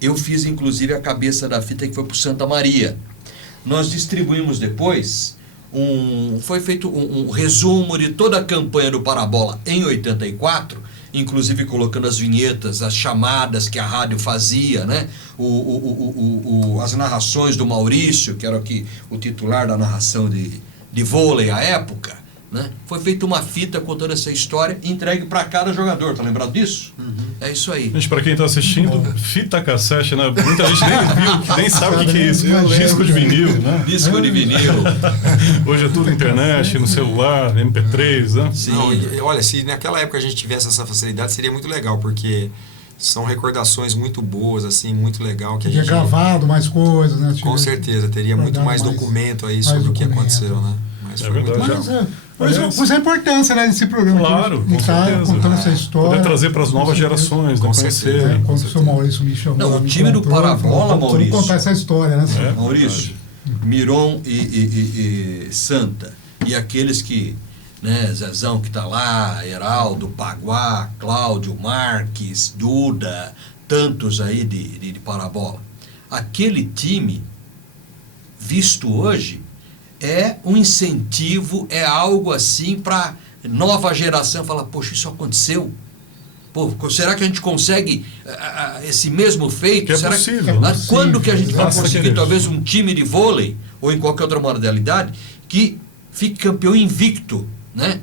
eu fiz inclusive a cabeça da fita que foi para o Santa Maria. Nós distribuímos depois, foi feito um resumo de toda a campanha do Parabola em 84, inclusive colocando as vinhetas, as chamadas que a rádio fazia, né? As narrações do Maurício, que era o titular da narração de vôlei à época, né? Foi feita uma fita contando essa história entregue para cada jogador, tá lembrado disso? É isso aí. Gente, para quem está assistindo, fita cassete, né? Muita gente nem viu, nem sabe o que é isso. Disco de vinil, né? Disco de vinil. Hoje é tudo internet, no celular, MP3, né? Sim. Não, olha, se naquela época a gente tivesse essa facilidade, seria muito legal, porque são recordações muito boas, assim, muito legal que a Tinha gente... gravado mais coisas, né? Com certeza, teria muito mais documento aí sobre o que aconteceu, né? Mas foi muito verdade. legal. Por isso a importância, né, desse programa. Claro, de com estar certeza. contando essa história. Poder trazer para as novas gerações, né? Com certeza. Conhecerem. Quando o seu Maurício me chamou. Não, lá, o me time do comprou, Parabola, vamos Maurício. contar essa história, né? É. Maurício, Miron e Santa, e aqueles que, né, Zezão que está lá, Heraldo, Paguá, Cláudio, Marques, Duda, tantos aí de Parabola. Aquele time, visto hoje, é um incentivo, é algo assim para nova geração falar, poxa, isso aconteceu? Pô, será que a gente consegue esse mesmo feito? Que é será possível, né? Quando que a gente vai Basta conseguir, querer. talvez, um time de vôlei, ou em qualquer outra modalidade, que fique campeão invicto, né?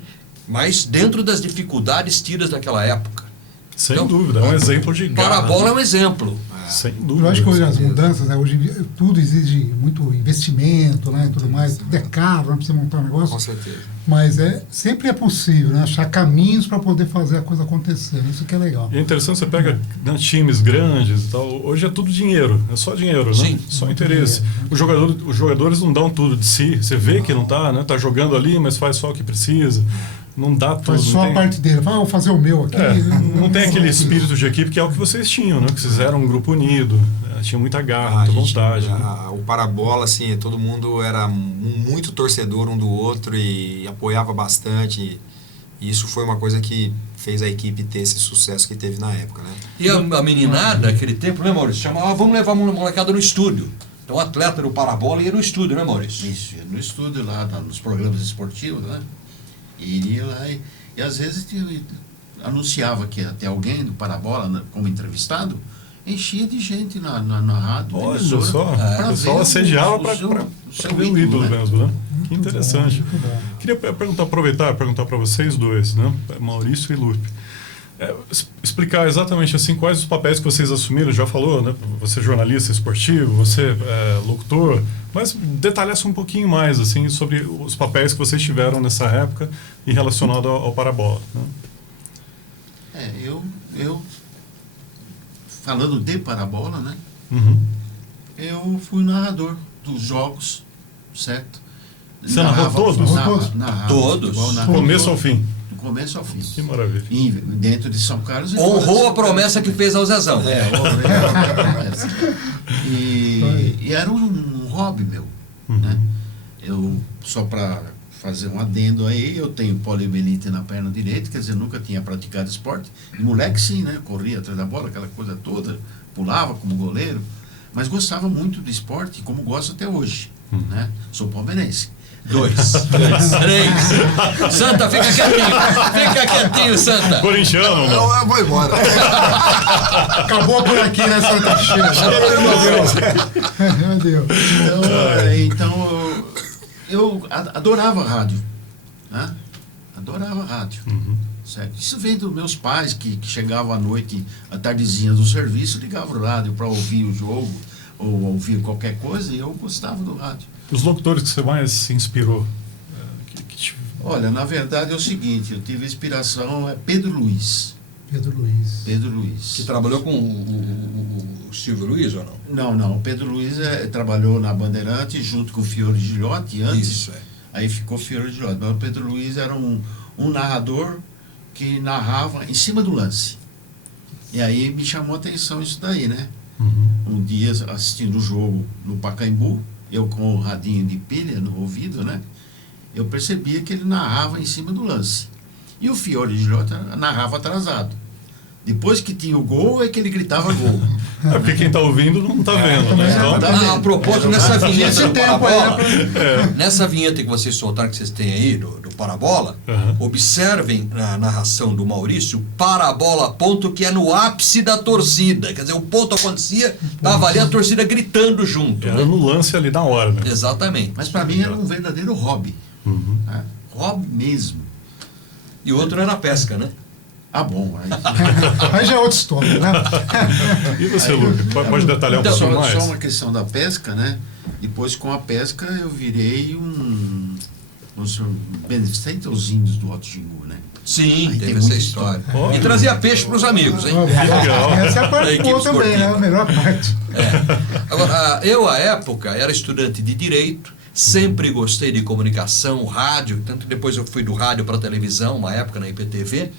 Mas dentro das dificuldades tidas daquela época. Sem Então, dúvida, é um exemplo de garra. Parabola é um exemplo. Sem dúvida. Eu acho que hoje as certeza. mudanças, né, hoje tudo exige muito investimento, né, tudo mais, tudo é caro, não precisa montar um negócio, Com certeza. mas sempre é possível, né, achar caminhos para poder fazer a coisa acontecer, isso que é legal. E é interessante, você pega, né, times grandes e tal, hoje é tudo dinheiro, é só dinheiro, né? Sim. Só interesse. Os jogadores não dão tudo de si, você vê que não tá, né? Tá jogando ali, mas faz só o que precisa. Não dá tudo. Faz só não a tem, parte dele, vou fazer o meu aqui. não tem aquele espírito de equipe que é o que vocês tinham, né? Que vocês eram um grupo unido, né? Tinha muita garra, muita vontade. Né? O Parabola, assim, todo mundo era muito torcedor um do outro e apoiava bastante. E isso foi uma coisa que fez a equipe ter esse sucesso que teve na época, né? E a meninada, naquele tempo, né, Maurício? Chamava, vamos levar a molecada no estúdio. Então, o atleta do Parabola ia no estúdio, né, Maurício? Isso, no estúdio lá, nos programas esportivos, né? E iria lá e às vezes anunciava que até alguém do Parabola, né, como entrevistado, enchia de gente na rádio. Olha emissora, só, pra o pessoal ver assediava o para seu ver o ídolo né? mesmo, né? Muito Que interessante. bom, muito bom. Queria perguntar para vocês dois, né? Maurício e Lupe. Explicar exatamente assim quais os papéis que vocês assumiram, já falou, né? Você é jornalista esportivo, você é locutor, mas detalhasse um pouquinho mais assim sobre os papéis que vocês tiveram nessa época e relacionado ao Parabola. Né? Eu falando de Parabola, né? Uhum. Eu fui narrador dos jogos, certo? Você narrou todos? Narrava Todos? futebol, Do começo ao fim. do começo ao fim. Que maravilha. E dentro de São Carlos. e fora de Honrou São a promessa Carlos que fez ao Zezão. honrei a promessa. E era um hobby meu, né? Eu, só para fazer um adendo aí, eu tenho poliomielite na perna direita, quer dizer, nunca tinha praticado esporte. De moleque sim, né? Corria atrás da bola, aquela coisa toda, pulava como goleiro, mas gostava muito do esporte, como gosto até hoje, né? Sou palmeirense. 2, 3. Santa, fica quietinho. Fica quietinho, Santa. Corintiano, não? Eu vou embora. Acabou por aqui, né, Santa Cheia? Meu Deus. Então eu adorava rádio, né? Adorava rádio. Certo? Isso vem dos meus pais, que chegavam à noite, à tardezinha do serviço, ligavam o rádio para ouvir o jogo, ou ouvir qualquer coisa, e eu gostava do rádio. Os locutores que você mais se inspirou? Olha, na verdade é o seguinte, eu tive inspiração, é Pedro Luiz. Pedro Luiz. Pedro Luiz. Que trabalhou com o Silvio Luiz ou não? Não, o Pedro Luiz trabalhou na Bandeirante junto com o Fiore Gilhote antes. Isso, Aí ficou Fiore Gilhote. Mas o Pedro Luiz era um narrador que narrava em cima do lance. E aí me chamou a atenção isso daí, né? Um dia assistindo o jogo no Pacaembu, eu com o radinho de pilha no ouvido, né? Eu percebia que ele narrava em cima do lance. E o Fiore Gilhote narrava atrasado. Depois que tinha o gol, é que ele gritava gol. Porque quem está ouvindo não está vendo, né? Então, A propósito, nessa vinheta Esse do tempo Parabola, aí, nessa vinheta que vocês soltaram, que vocês têm aí, do Parabola, observem na narração do Maurício, Parabola, ponto que é no ápice da torcida. Quer dizer, o ponto acontecia, estava ali a torcida gritando junto. era Né? no lance ali na hora, né? Exatamente. Mas para mim era um verdadeiro hobby. Né? Hobby mesmo. E o outro era a pesca, né? Ah, bom. Aí já é outra história, né? E você, Lucas? Pode detalhar um pouquinho mais? Só uma questão da pesca, né? Depois, com a pesca, eu virei um beneficente aos índios do Alto Xingu, né? Sim, Aí teve tem essa muita história. história. E trazia peixe para os amigos, hein? legal. Essa é a Da parte equipe boa também, né? esportiva. A melhor parte. Agora, eu, à época, era estudante de Direito, sempre gostei de comunicação, rádio, tanto que depois eu fui do rádio para a televisão, uma época na IPTV,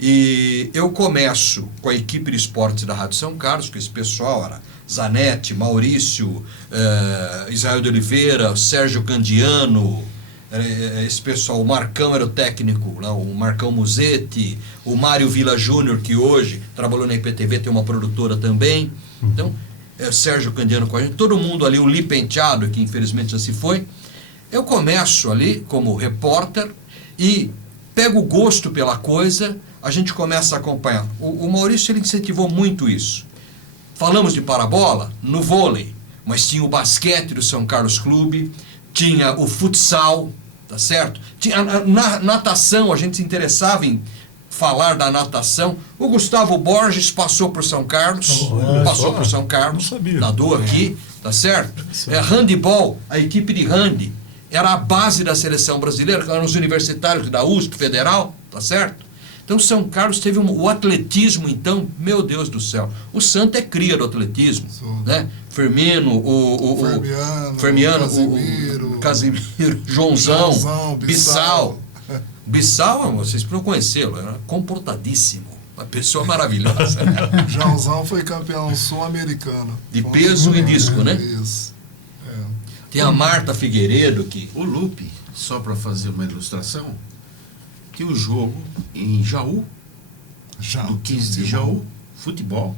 e eu começo com a equipe de esportes da Rádio São Carlos, que esse pessoal era Zanetti, Maurício, Israel de Oliveira, Sérgio Candiano, esse pessoal, o Marcão era o técnico, lá, o Marcão Musetti, o Mário Vila Júnior, que hoje trabalhou na IPTV, tem uma produtora também. Então, Sérgio Candiano com a gente, todo mundo ali, o Li Penteado, que infelizmente já se foi. Eu começo ali como repórter e pego o gosto pela coisa, a gente começa a acompanhar. O Maurício, ele incentivou muito isso. Falamos de parabola no vôlei, mas tinha o basquete do São Carlos Clube, tinha o futsal, tá certo? Tinha na natação, a gente se interessava em falar da natação. O Gustavo Borges passou por São Carlos, passou por São Carlos, não sabia. nadou aqui, tá certo? Handebol, a equipe de handi, era a base da seleção brasileira, eram os universitários da USP Federal, tá certo? Então São Carlos teve o atletismo, então, meu Deus do céu, o Santa é cria do atletismo, né? Firmino, Fermiano, o Casimiro, Joãozão, Bissau, vocês precisam conhecê-lo, era comportadíssimo, uma pessoa maravilhosa. Joãozão foi campeão sul-americano. De peso e disco, né? Isso. Tem a Marta Figueiredo que... O Lupe, só para fazer uma ilustração, que o jogo em Jaú, do 15 de Jaú, futebol.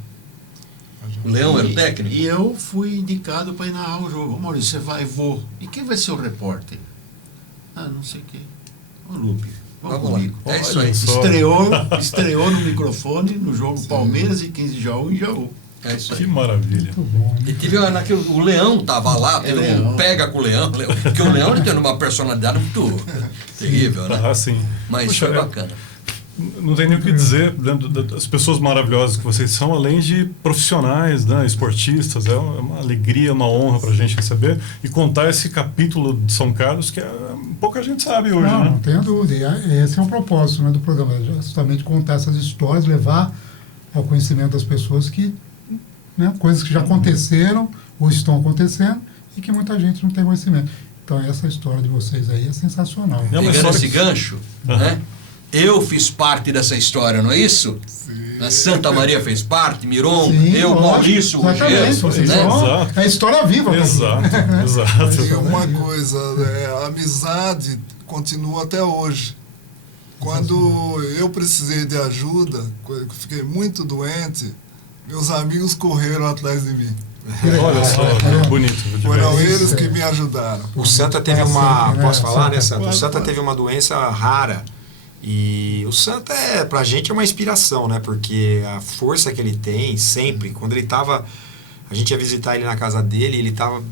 O Leão era o técnico? E eu fui indicado para ir narrar o jogo. Ô Maurício, você vai? Vou. E quem vai ser o repórter? Ah, não sei quem. O Lupe. Vamos comigo. É isso aí. Estreou no microfone no jogo Palmeiras e 15 de Jaú em Jaú. É isso Que aí. maravilha. Muito bom, né? E teve o Leão tava lá, teve um pega com o Leão, porque o Leão ele tem uma personalidade muito terrível, né? Ah, sim. Mas Puxa, foi bacana. Não tem nem o que dizer das pessoas maravilhosas que vocês são, além de profissionais, né, esportistas. É uma alegria, uma honra para a gente receber e contar esse capítulo de São Carlos que pouca gente sabe hoje, Não, né? não tenha dúvida. Esse é o propósito, né, do programa, justamente contar essas histórias, levar ao conhecimento das pessoas que, né, coisas que já aconteceram ou estão acontecendo e que muita gente não tem conhecimento. Então essa história de vocês aí é sensacional. É uma Pegando história esse que- gancho, né? Eu fiz parte dessa história, não é isso? A Santa Maria fez parte, Miron, Sim, eu, lógico, Maurício, o exatamente, Gero, vocês né? são- Exato. É a história viva. tá? Exato. E uma coisa, a amizade continua até hoje. Quando eu precisei de ajuda, quando eu fiquei muito doente, meus amigos correram atrás de mim. Olha só, bonito. de Foram ver. eles que me ajudaram. O Santa teve Fala uma... sempre, né? Posso falar, né, Santa? O Claro, Santa claro. teve uma doença rara. E o Santa, pra gente, é uma inspiração, né? Porque a força que ele tem, sempre, quando ele tava... A gente ia visitar ele na casa dele, ele tava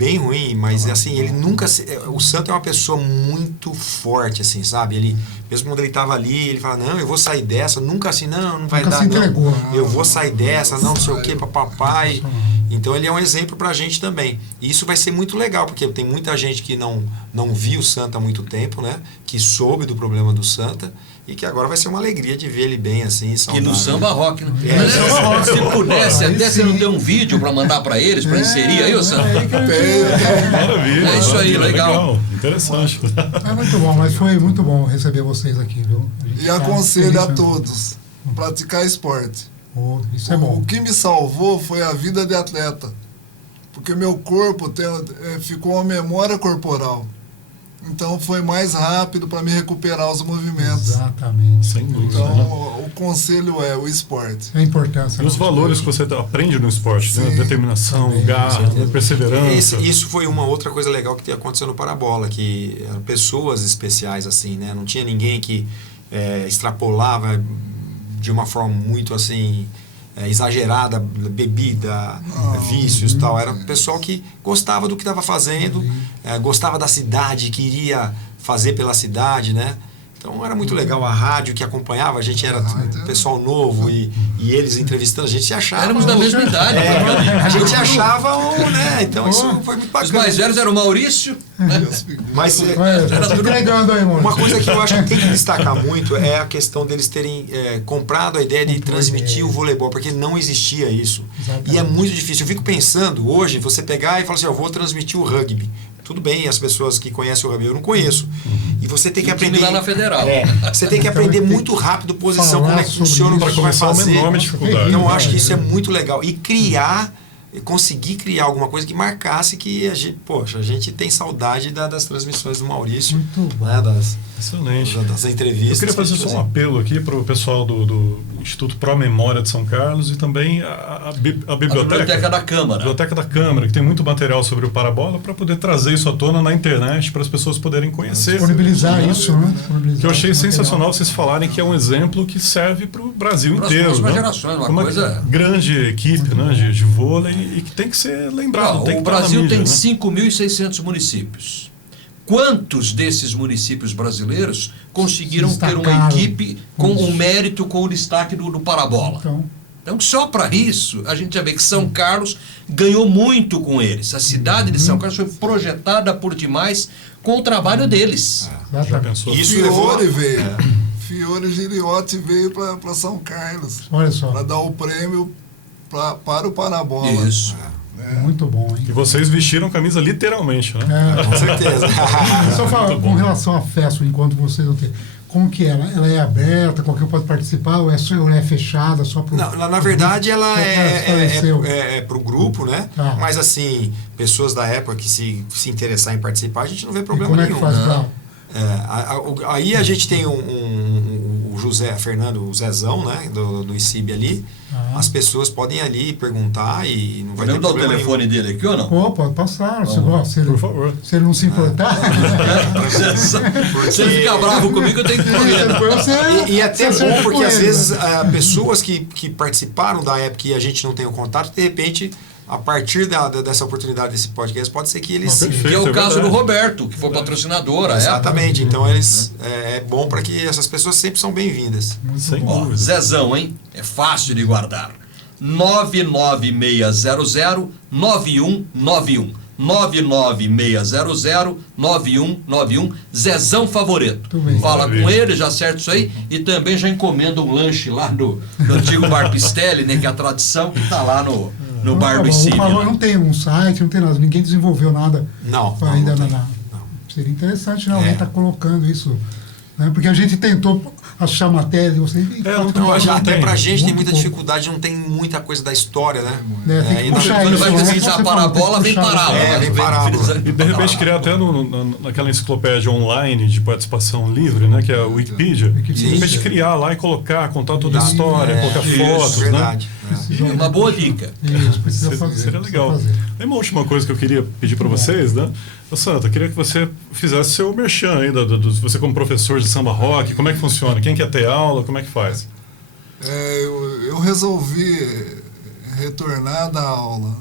bem ruim, mas assim, ele nunca... O Santo é uma pessoa muito forte, assim, sabe? Ele, mesmo quando ele estava ali, ele fala, não, eu vou sair dessa, nunca assim, não vai Nunca dar, se entregou. não. Eu vou sair dessa, não sei o que, papai. Então ele é um exemplo pra gente também. E isso vai ser muito legal, porque tem muita gente que não viu o Santa há muito tempo, né? Que soube do problema do Santa e que agora vai ser uma alegria de ver ele bem assim, E saudável. no samba rock, né? É, Mas, samba rock. se pudesse, Aí até sim. você não tem um vídeo pra mandar pra eles, pra inserir aí, ô Santa? Maravilha. É isso aí, maravilha, legal. Interessante. É muito bom, mas foi muito bom receber vocês aqui, viu? E aconselho a feliz, né? todos, praticar esporte. Oh, isso é bom. O que me salvou foi a vida de atleta. Porque meu corpo ficou uma memória corporal. Então foi mais rápido para me recuperar os movimentos. Exatamente. Sem dúvida. Então né? o conselho é o esporte. É a importância. E os valores que você aprende no esporte, né? Sim. Determinação, Também, garra, perseverança. Isso foi uma outra coisa legal que aconteceu no Parabola, que eram pessoas especiais assim, né? Não tinha ninguém que extrapolava de uma forma muito assim exagerada, bebida, vícios e tal. Era um pessoal que gostava do que estava fazendo, gostava da cidade, queria fazer pela cidade, né? Então era muito legal. A rádio que acompanhava, a gente era pessoal novo e eles entrevistando, a gente se achava. Éramos da mesma idade. A gente achava, né? Então isso foi muito Os bacana. mais velhos eram o Maurício. Mas Olha, Era tá tudo- entregando aí, mano. uma coisa que eu acho que tem que destacar muito é a questão deles terem comprado a ideia de Comprou a transmitir ideia. o voleibol, porque não existia isso. Exatamente. E é muito difícil. Eu fico pensando hoje, você pegar e falar assim, eu vou transmitir o rugby. Tudo bem, as pessoas que conhecem o rugby, eu não conheço. E você tem que Um time aprender... lá na Federal. Você tem que Então, aprender tem muito rápido posição, falar como é que sobre funciona, isso. para que vai Começar uma fazer. enorme dificuldade. Então eu acho que É, isso é é. muito legal. E conseguir criar alguma coisa que marcasse que a gente tem saudade das transmissões do Maurício, Muito bom. né, das Excelente. entrevistas. Eu queria fazer que a gente só um apelo aqui para o pessoal do Instituto Pro Memória de São Carlos e também a A biblioteca. Biblioteca da Câmara. Biblioteca da Câmara, que tem muito material sobre o Parabola, para poder trazer isso à tona na internet, para as pessoas poderem conhecer. Disponibilizar isso, né? Que eu achei Disponibilizar esse sensacional material. vocês falarem que é um exemplo que serve para o Brasil Para as inteiro. próximas né? gerações, uma Uma coisa- grande equipe, né, de vôlei e que tem que ser lembrado. Não, tem que o estar na Brasil mídia, tem né? 5.600 municípios. Quantos desses municípios brasileiros conseguiram ter uma Destacaram. equipe com Isso. o mérito, com o destaque do Parabola? Então, só para isso, a gente já vê que São Carlos ganhou muito com eles. A cidade de São Carlos foi projetada por demais com o trabalho deles. Já Exatamente. pensou? Isso levou... Fiore veio. Fiore Giriotti veio para São Carlos Olha só, para dar o prêmio para o Parabola. Isso. muito bom, hein? E vocês vestiram camisa literalmente, né? Com certeza. Só falar, com relação à festa, enquanto vocês não têm, como que é? Ela é aberta, qualquer um pode participar, ou é fechada só para Não, na verdade ela esclareceu. é pro grupo, né? Tá. Mas assim, pessoas da época que se interessar em participar, a gente não vê E problema como é que nenhum. faz pra... Aí a gente tem o José Fernando, o Zezão, né, do ICIB ali. As pessoas podem ir ali perguntar e não vai ter Podemos dar o problema telefone dele aqui ou não? Pô, pode passar, se gosta, Por favor. se ele não se importar. Se ele ficar bravo comigo, eu tenho que correr. Depois você- E é até você bom acerta porque com às ele, vezes né? pessoas que participaram da época e a gente não tem o contato, de repente, a partir dessa oportunidade desse podcast, pode ser que eles Perfeito. Que é o É caso verdade. do Roberto, que foi patrocinador. Exatamente, então eles é bom para que essas pessoas sempre são bem-vindas. Sem Ó, dúvida. Zezão, hein? É fácil de guardar. 99600-9191. 99600-9191. Zezão Favorito. Muito bem. Fala Maravilha. com ele, já acerta isso aí. E também já encomenda um lanche lá do antigo Bar Pistelli, né? Que é a tradição que tá lá no Bar do O ICIB. Paloma né? não tem um site, não tem nada, ninguém desenvolveu nada Não, ainda não tem. na. Seria interessante, né? Alguém está colocando isso. Né? Porque a gente tentou achar matéria de vocês. não, Até tem. pra gente tem Muito muita pouco. dificuldade, não tem muita coisa da história, né? Tem que e puxar Quando isso, vai né? transmitir Você a fala, tem que parabola, vem puxar isso. parábola. vem parábola. E de repente criar até naquela enciclopédia online de participação livre, né, que é a Wikipedia, de repente criar lá e contar toda a história, colocar fotos, né? Verdade. É uma boa dica. Isso, precisa fazer. Seria precisa legal. fazer. Tem uma última coisa que eu queria pedir para vocês, né? Ô, Santa, eu queria que você fizesse seu merchan aí, você como professor de samba rock, como é que funciona? Quem quer ter aula, como é que faz? Eu resolvi retornar da aula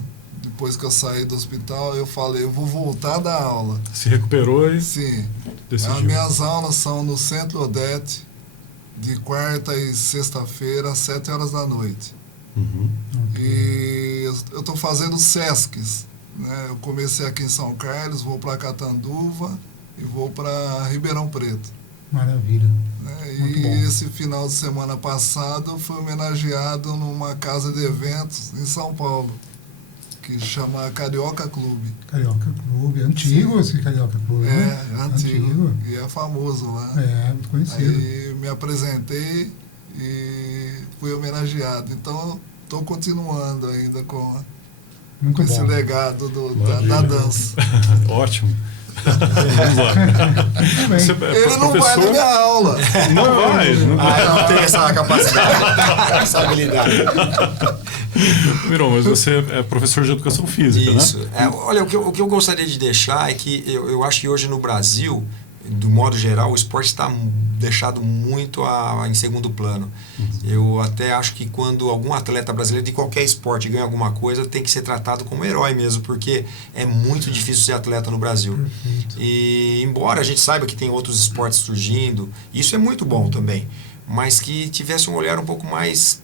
depois que eu saí do hospital, eu falei, eu vou voltar a dar aula. Se recuperou e Sim. decidiu. As minhas aulas são no Centro Odete, de quarta e sexta-feira, às 7 horas da noite. Uhum. E eu estou fazendo SESCs, né? Eu comecei aqui em São Carlos, vou para Catanduva e vou para Ribeirão Preto. Maravilha. Né? Muito E bom. esse final de semana passado eu fui homenageado numa casa de eventos em São Paulo, que chama Carioca Clube. Carioca Clube. Antigo esse Carioca Clube, né? É antigo. E é famoso lá. É, muito conhecido. Aí me apresentei e fui homenageado. Então estou continuando ainda com Muito esse bom. legado da Maravilha. dança. Ótimo. Vamos lá. Muito bem. Você é Ele não vai na minha aula. Não vai. Não vai. Eu não tenho essa capacidade, essa habilidade. Miron, mas você é professor de educação física, Isso. né? Olha, o que eu gostaria de deixar é que eu acho que hoje no Brasil, do modo geral, o esporte está deixado muito em segundo plano. Eu até acho que quando algum atleta brasileiro de qualquer esporte ganha alguma coisa, tem que ser tratado como herói mesmo, porque é muito difícil ser atleta no Brasil. E embora a gente saiba que tem outros esportes surgindo, isso é muito bom também, mas que tivesse um olhar um pouco mais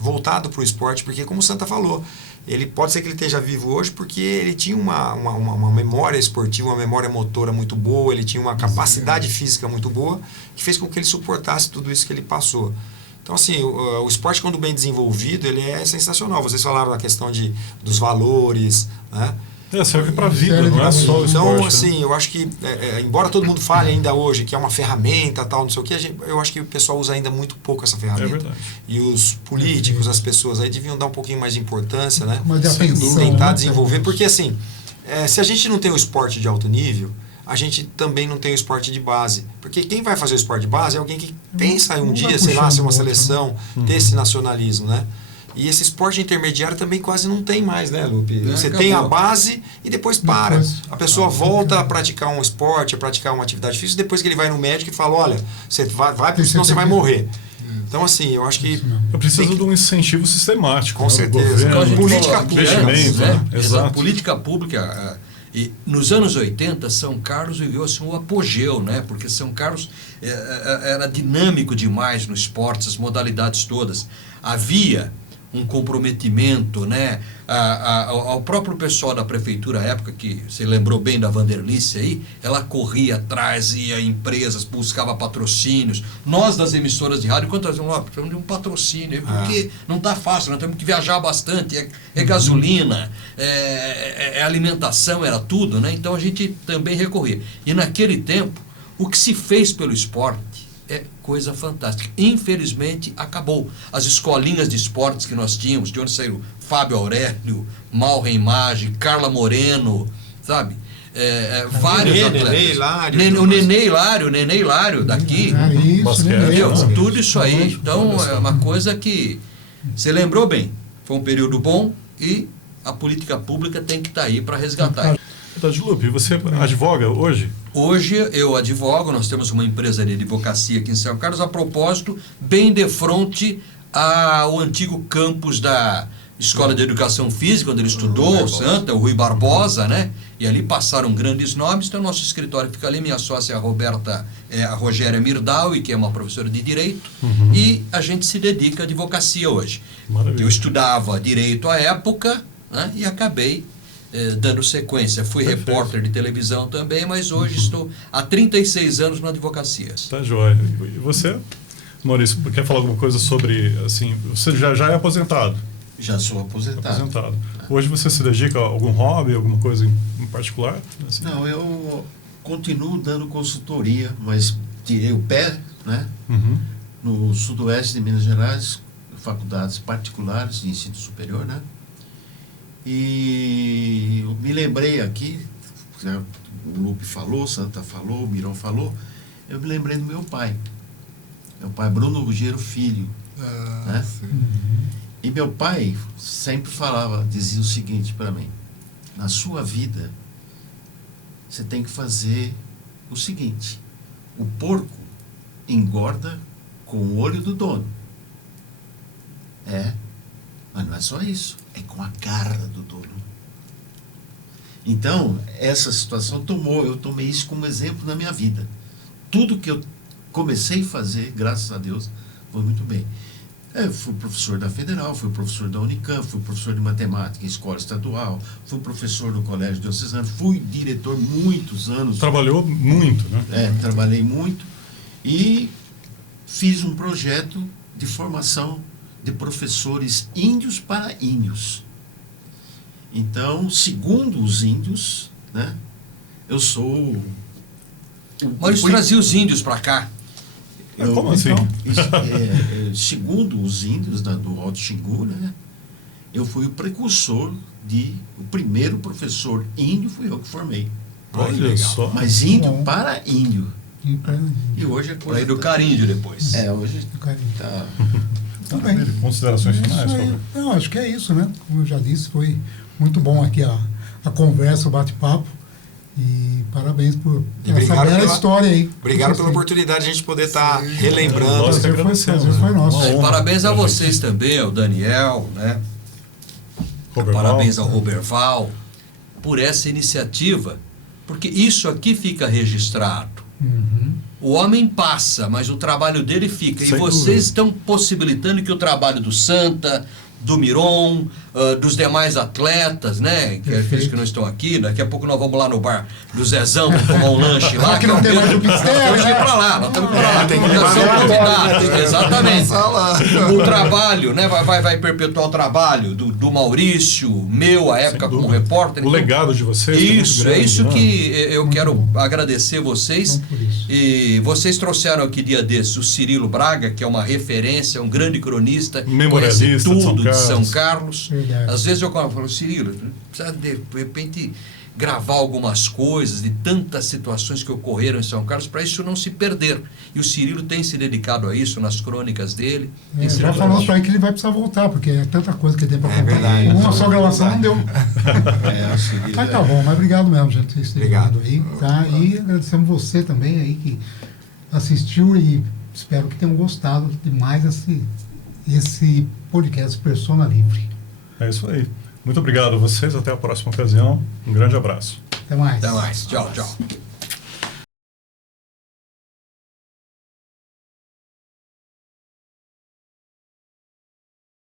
voltado para o esporte, porque como o Santa falou, ele pode ser que ele esteja vivo hoje porque ele tinha uma memória esportiva, uma memória motora muito boa, ele tinha uma capacidade física muito boa, que fez com que ele suportasse tudo isso que ele passou. Então, assim, o esporte, quando bem desenvolvido, ele é sensacional. Vocês falaram da questão dos valores, né? Serve para a vida, não é só o esporte. Então, assim, eu acho que, embora todo mundo fale ainda hoje que é uma ferramenta, tal, não sei o que, eu acho que o pessoal usa ainda muito pouco essa ferramenta. É verdade. E os políticos, as pessoas aí deviam dar um pouquinho mais de importância, né? Mas de atenção, Tentar né? desenvolver, porque assim, se a gente não tem o esporte de alto nível, a gente também não tem o esporte de base. Porque quem vai fazer o esporte de base é alguém que pensa em um dia, sei lá, ser uma seleção, ter esse nacionalismo, né? E esse esporte intermediário também quase não tem mais, né, Lupe? Você tem a base e depois para. A pessoa volta a praticar um esporte, a praticar uma atividade física, depois que ele vai no médico e fala, olha, você vai porque senão você vai morrer. Então, assim, eu acho que... Eu preciso de um incentivo sistemático. Com né? certeza. Governo, Então, a gente política falou aqui pública, antes, né? né? Exato. Política pública. E nos anos 80, São Carlos viveu assim, um apogeu, né? Porque São Carlos era dinâmico demais no esporte, as modalidades todas. Havia um comprometimento, né? Ao próprio pessoal da prefeitura à época, que você lembrou bem da Vanderlice aí, ela corria atrás, ia em empresas, buscava patrocínios. Nós das emissoras de rádio, quando nós precisamos de um patrocínio, porque não está fácil, nós temos que viajar bastante, é gasolina, é alimentação, era tudo, né? Então a gente também recorria. E naquele tempo, o que se fez pelo esporte é coisa fantástica. Infelizmente, acabou. As escolinhas de esportes que nós tínhamos, de onde saíram Fábio Aurélio, Mal Reimage, Carla Moreno, sabe? Vários atletas. O Nenê Hilário daqui. Isso, Basquete, né? Entendeu? Sim. Tudo isso aí. Então, é uma coisa que você lembrou bem. Foi um período bom e a política pública tem que estar aí para resgatar. Lupe, você advoga hoje? Hoje eu advogo, nós temos uma empresa de advocacia aqui em São Carlos, a propósito, bem de frente ao antigo campus da Escola de Educação Física, onde ele estudou, Santa, o Rui Barbosa, né? E ali passaram grandes nomes, então nosso escritório fica ali, minha sócia a Rogéria Mirdaui, que é uma professora de Direito, e a gente se dedica à advocacia hoje. Maravilha. Eu estudava Direito à época, né? E acabei dando sequência. Fui repórter de televisão também, mas hoje estou há 36 anos na advocacia. Tá joia. E você, Maurício, quer falar alguma coisa sobre, assim, você já é aposentado? Já sou aposentado. Hoje você se dedica a algum hobby, alguma coisa em particular? Assim? Não, eu continuo dando consultoria, mas tirei o pé, né? No sudoeste de Minas Gerais, faculdades particulares de ensino superior, né? E eu me lembrei aqui, né, o Lupe falou, Santa falou, o Miron falou, eu me lembrei do meu pai. Meu pai, Bruno Ruggiero Filho. Né? E meu pai sempre dizia o seguinte para mim: na sua vida, você tem que fazer o seguinte: o porco engorda com o olho do dono. Mas não é só isso, é com a cara do dono. Então, essa situação eu tomei isso como exemplo na minha vida. Tudo que eu comecei a fazer, graças a Deus, foi muito bem. Eu fui professor da Federal, fui professor da Unicamp, fui professor de matemática em escola estadual, fui professor no colégio diocesano, fui diretor muitos anos. Trabalhou muito, né? Trabalhei muito e fiz um projeto de formação de professores índios para índios. Então, segundo os índios, né, eu sou... Maurício trazia os índios para cá. Como assim? Segundo os índios do Alto Xingu, né, eu fui o precursor o primeiro professor índio fui eu que formei. Olha só. Mas índio para índio. Então, E hoje a Para coisa educar índio depois. hoje tá... tudo bem. Considerações É isso finais, aí. por favor. Não, acho que é isso, né? Como eu já disse, foi muito bom aqui a conversa, o bate-papo. E parabéns por E essa obrigado bela pela- história aí. Obrigado pela Vocês oportunidade de a gente poder estar Sim. relembrando. Nós que Prazer agradecemos. foi nosso. Uma honra Parabéns a pra gente. vocês também, ao Daniel, né? Roberval. Parabéns ao Roberval por essa iniciativa, porque isso aqui fica registrado. Uhum. O homem passa, mas o trabalho dele fica. Sem e vocês dúvida. estão possibilitando que o trabalho do Santa, do Miron, dos demais atletas, né? Que aqueles Perfeito. que não estão aqui, daqui a pouco nós vamos lá no bar do Zezão pra tomar um lanche lá. Que não tem mais o Pistel, Nós temos que ir né? pra lá, nós temos que ir pra lá. tem que Nós levar somos a convidados, exatamente. Sala. O trabalho, né? Vai perpetuar o trabalho do Maurício, meu, a época como dúvida. repórter. O Então, legado de vocês. que é muito isso, é grande, isso né? que eu Muito quero bom. agradecer vocês. Então, por isso. E vocês trouxeram aqui dia desses o Cirilo Braga, que é uma referência, um grande cronista, Memorialista conhece de São tudo de São Carlos. Carlos. Verdade. Às vezes eu falo, Cirilo, precisa de repente gravar algumas coisas de tantas situações que ocorreram em São Carlos para isso não se perder. E o Cirilo tem se dedicado a isso nas crônicas dele. Tem se Já dedicado falou a para ele que ele vai precisar voltar, porque é tanta coisa que ele tem para É contar. verdade. Uma só gravação não deu. seguida, Mas tá bom, mas obrigado mesmo, gente, por ter Obrigado. aí, tá? E agradecemos você também aí que assistiu e espero que tenham gostado de mais esse podcast Persona Livre. É isso aí. Muito obrigado a vocês. Até a próxima ocasião. Um grande abraço. Até mais. Até mais. Tchau, tchau.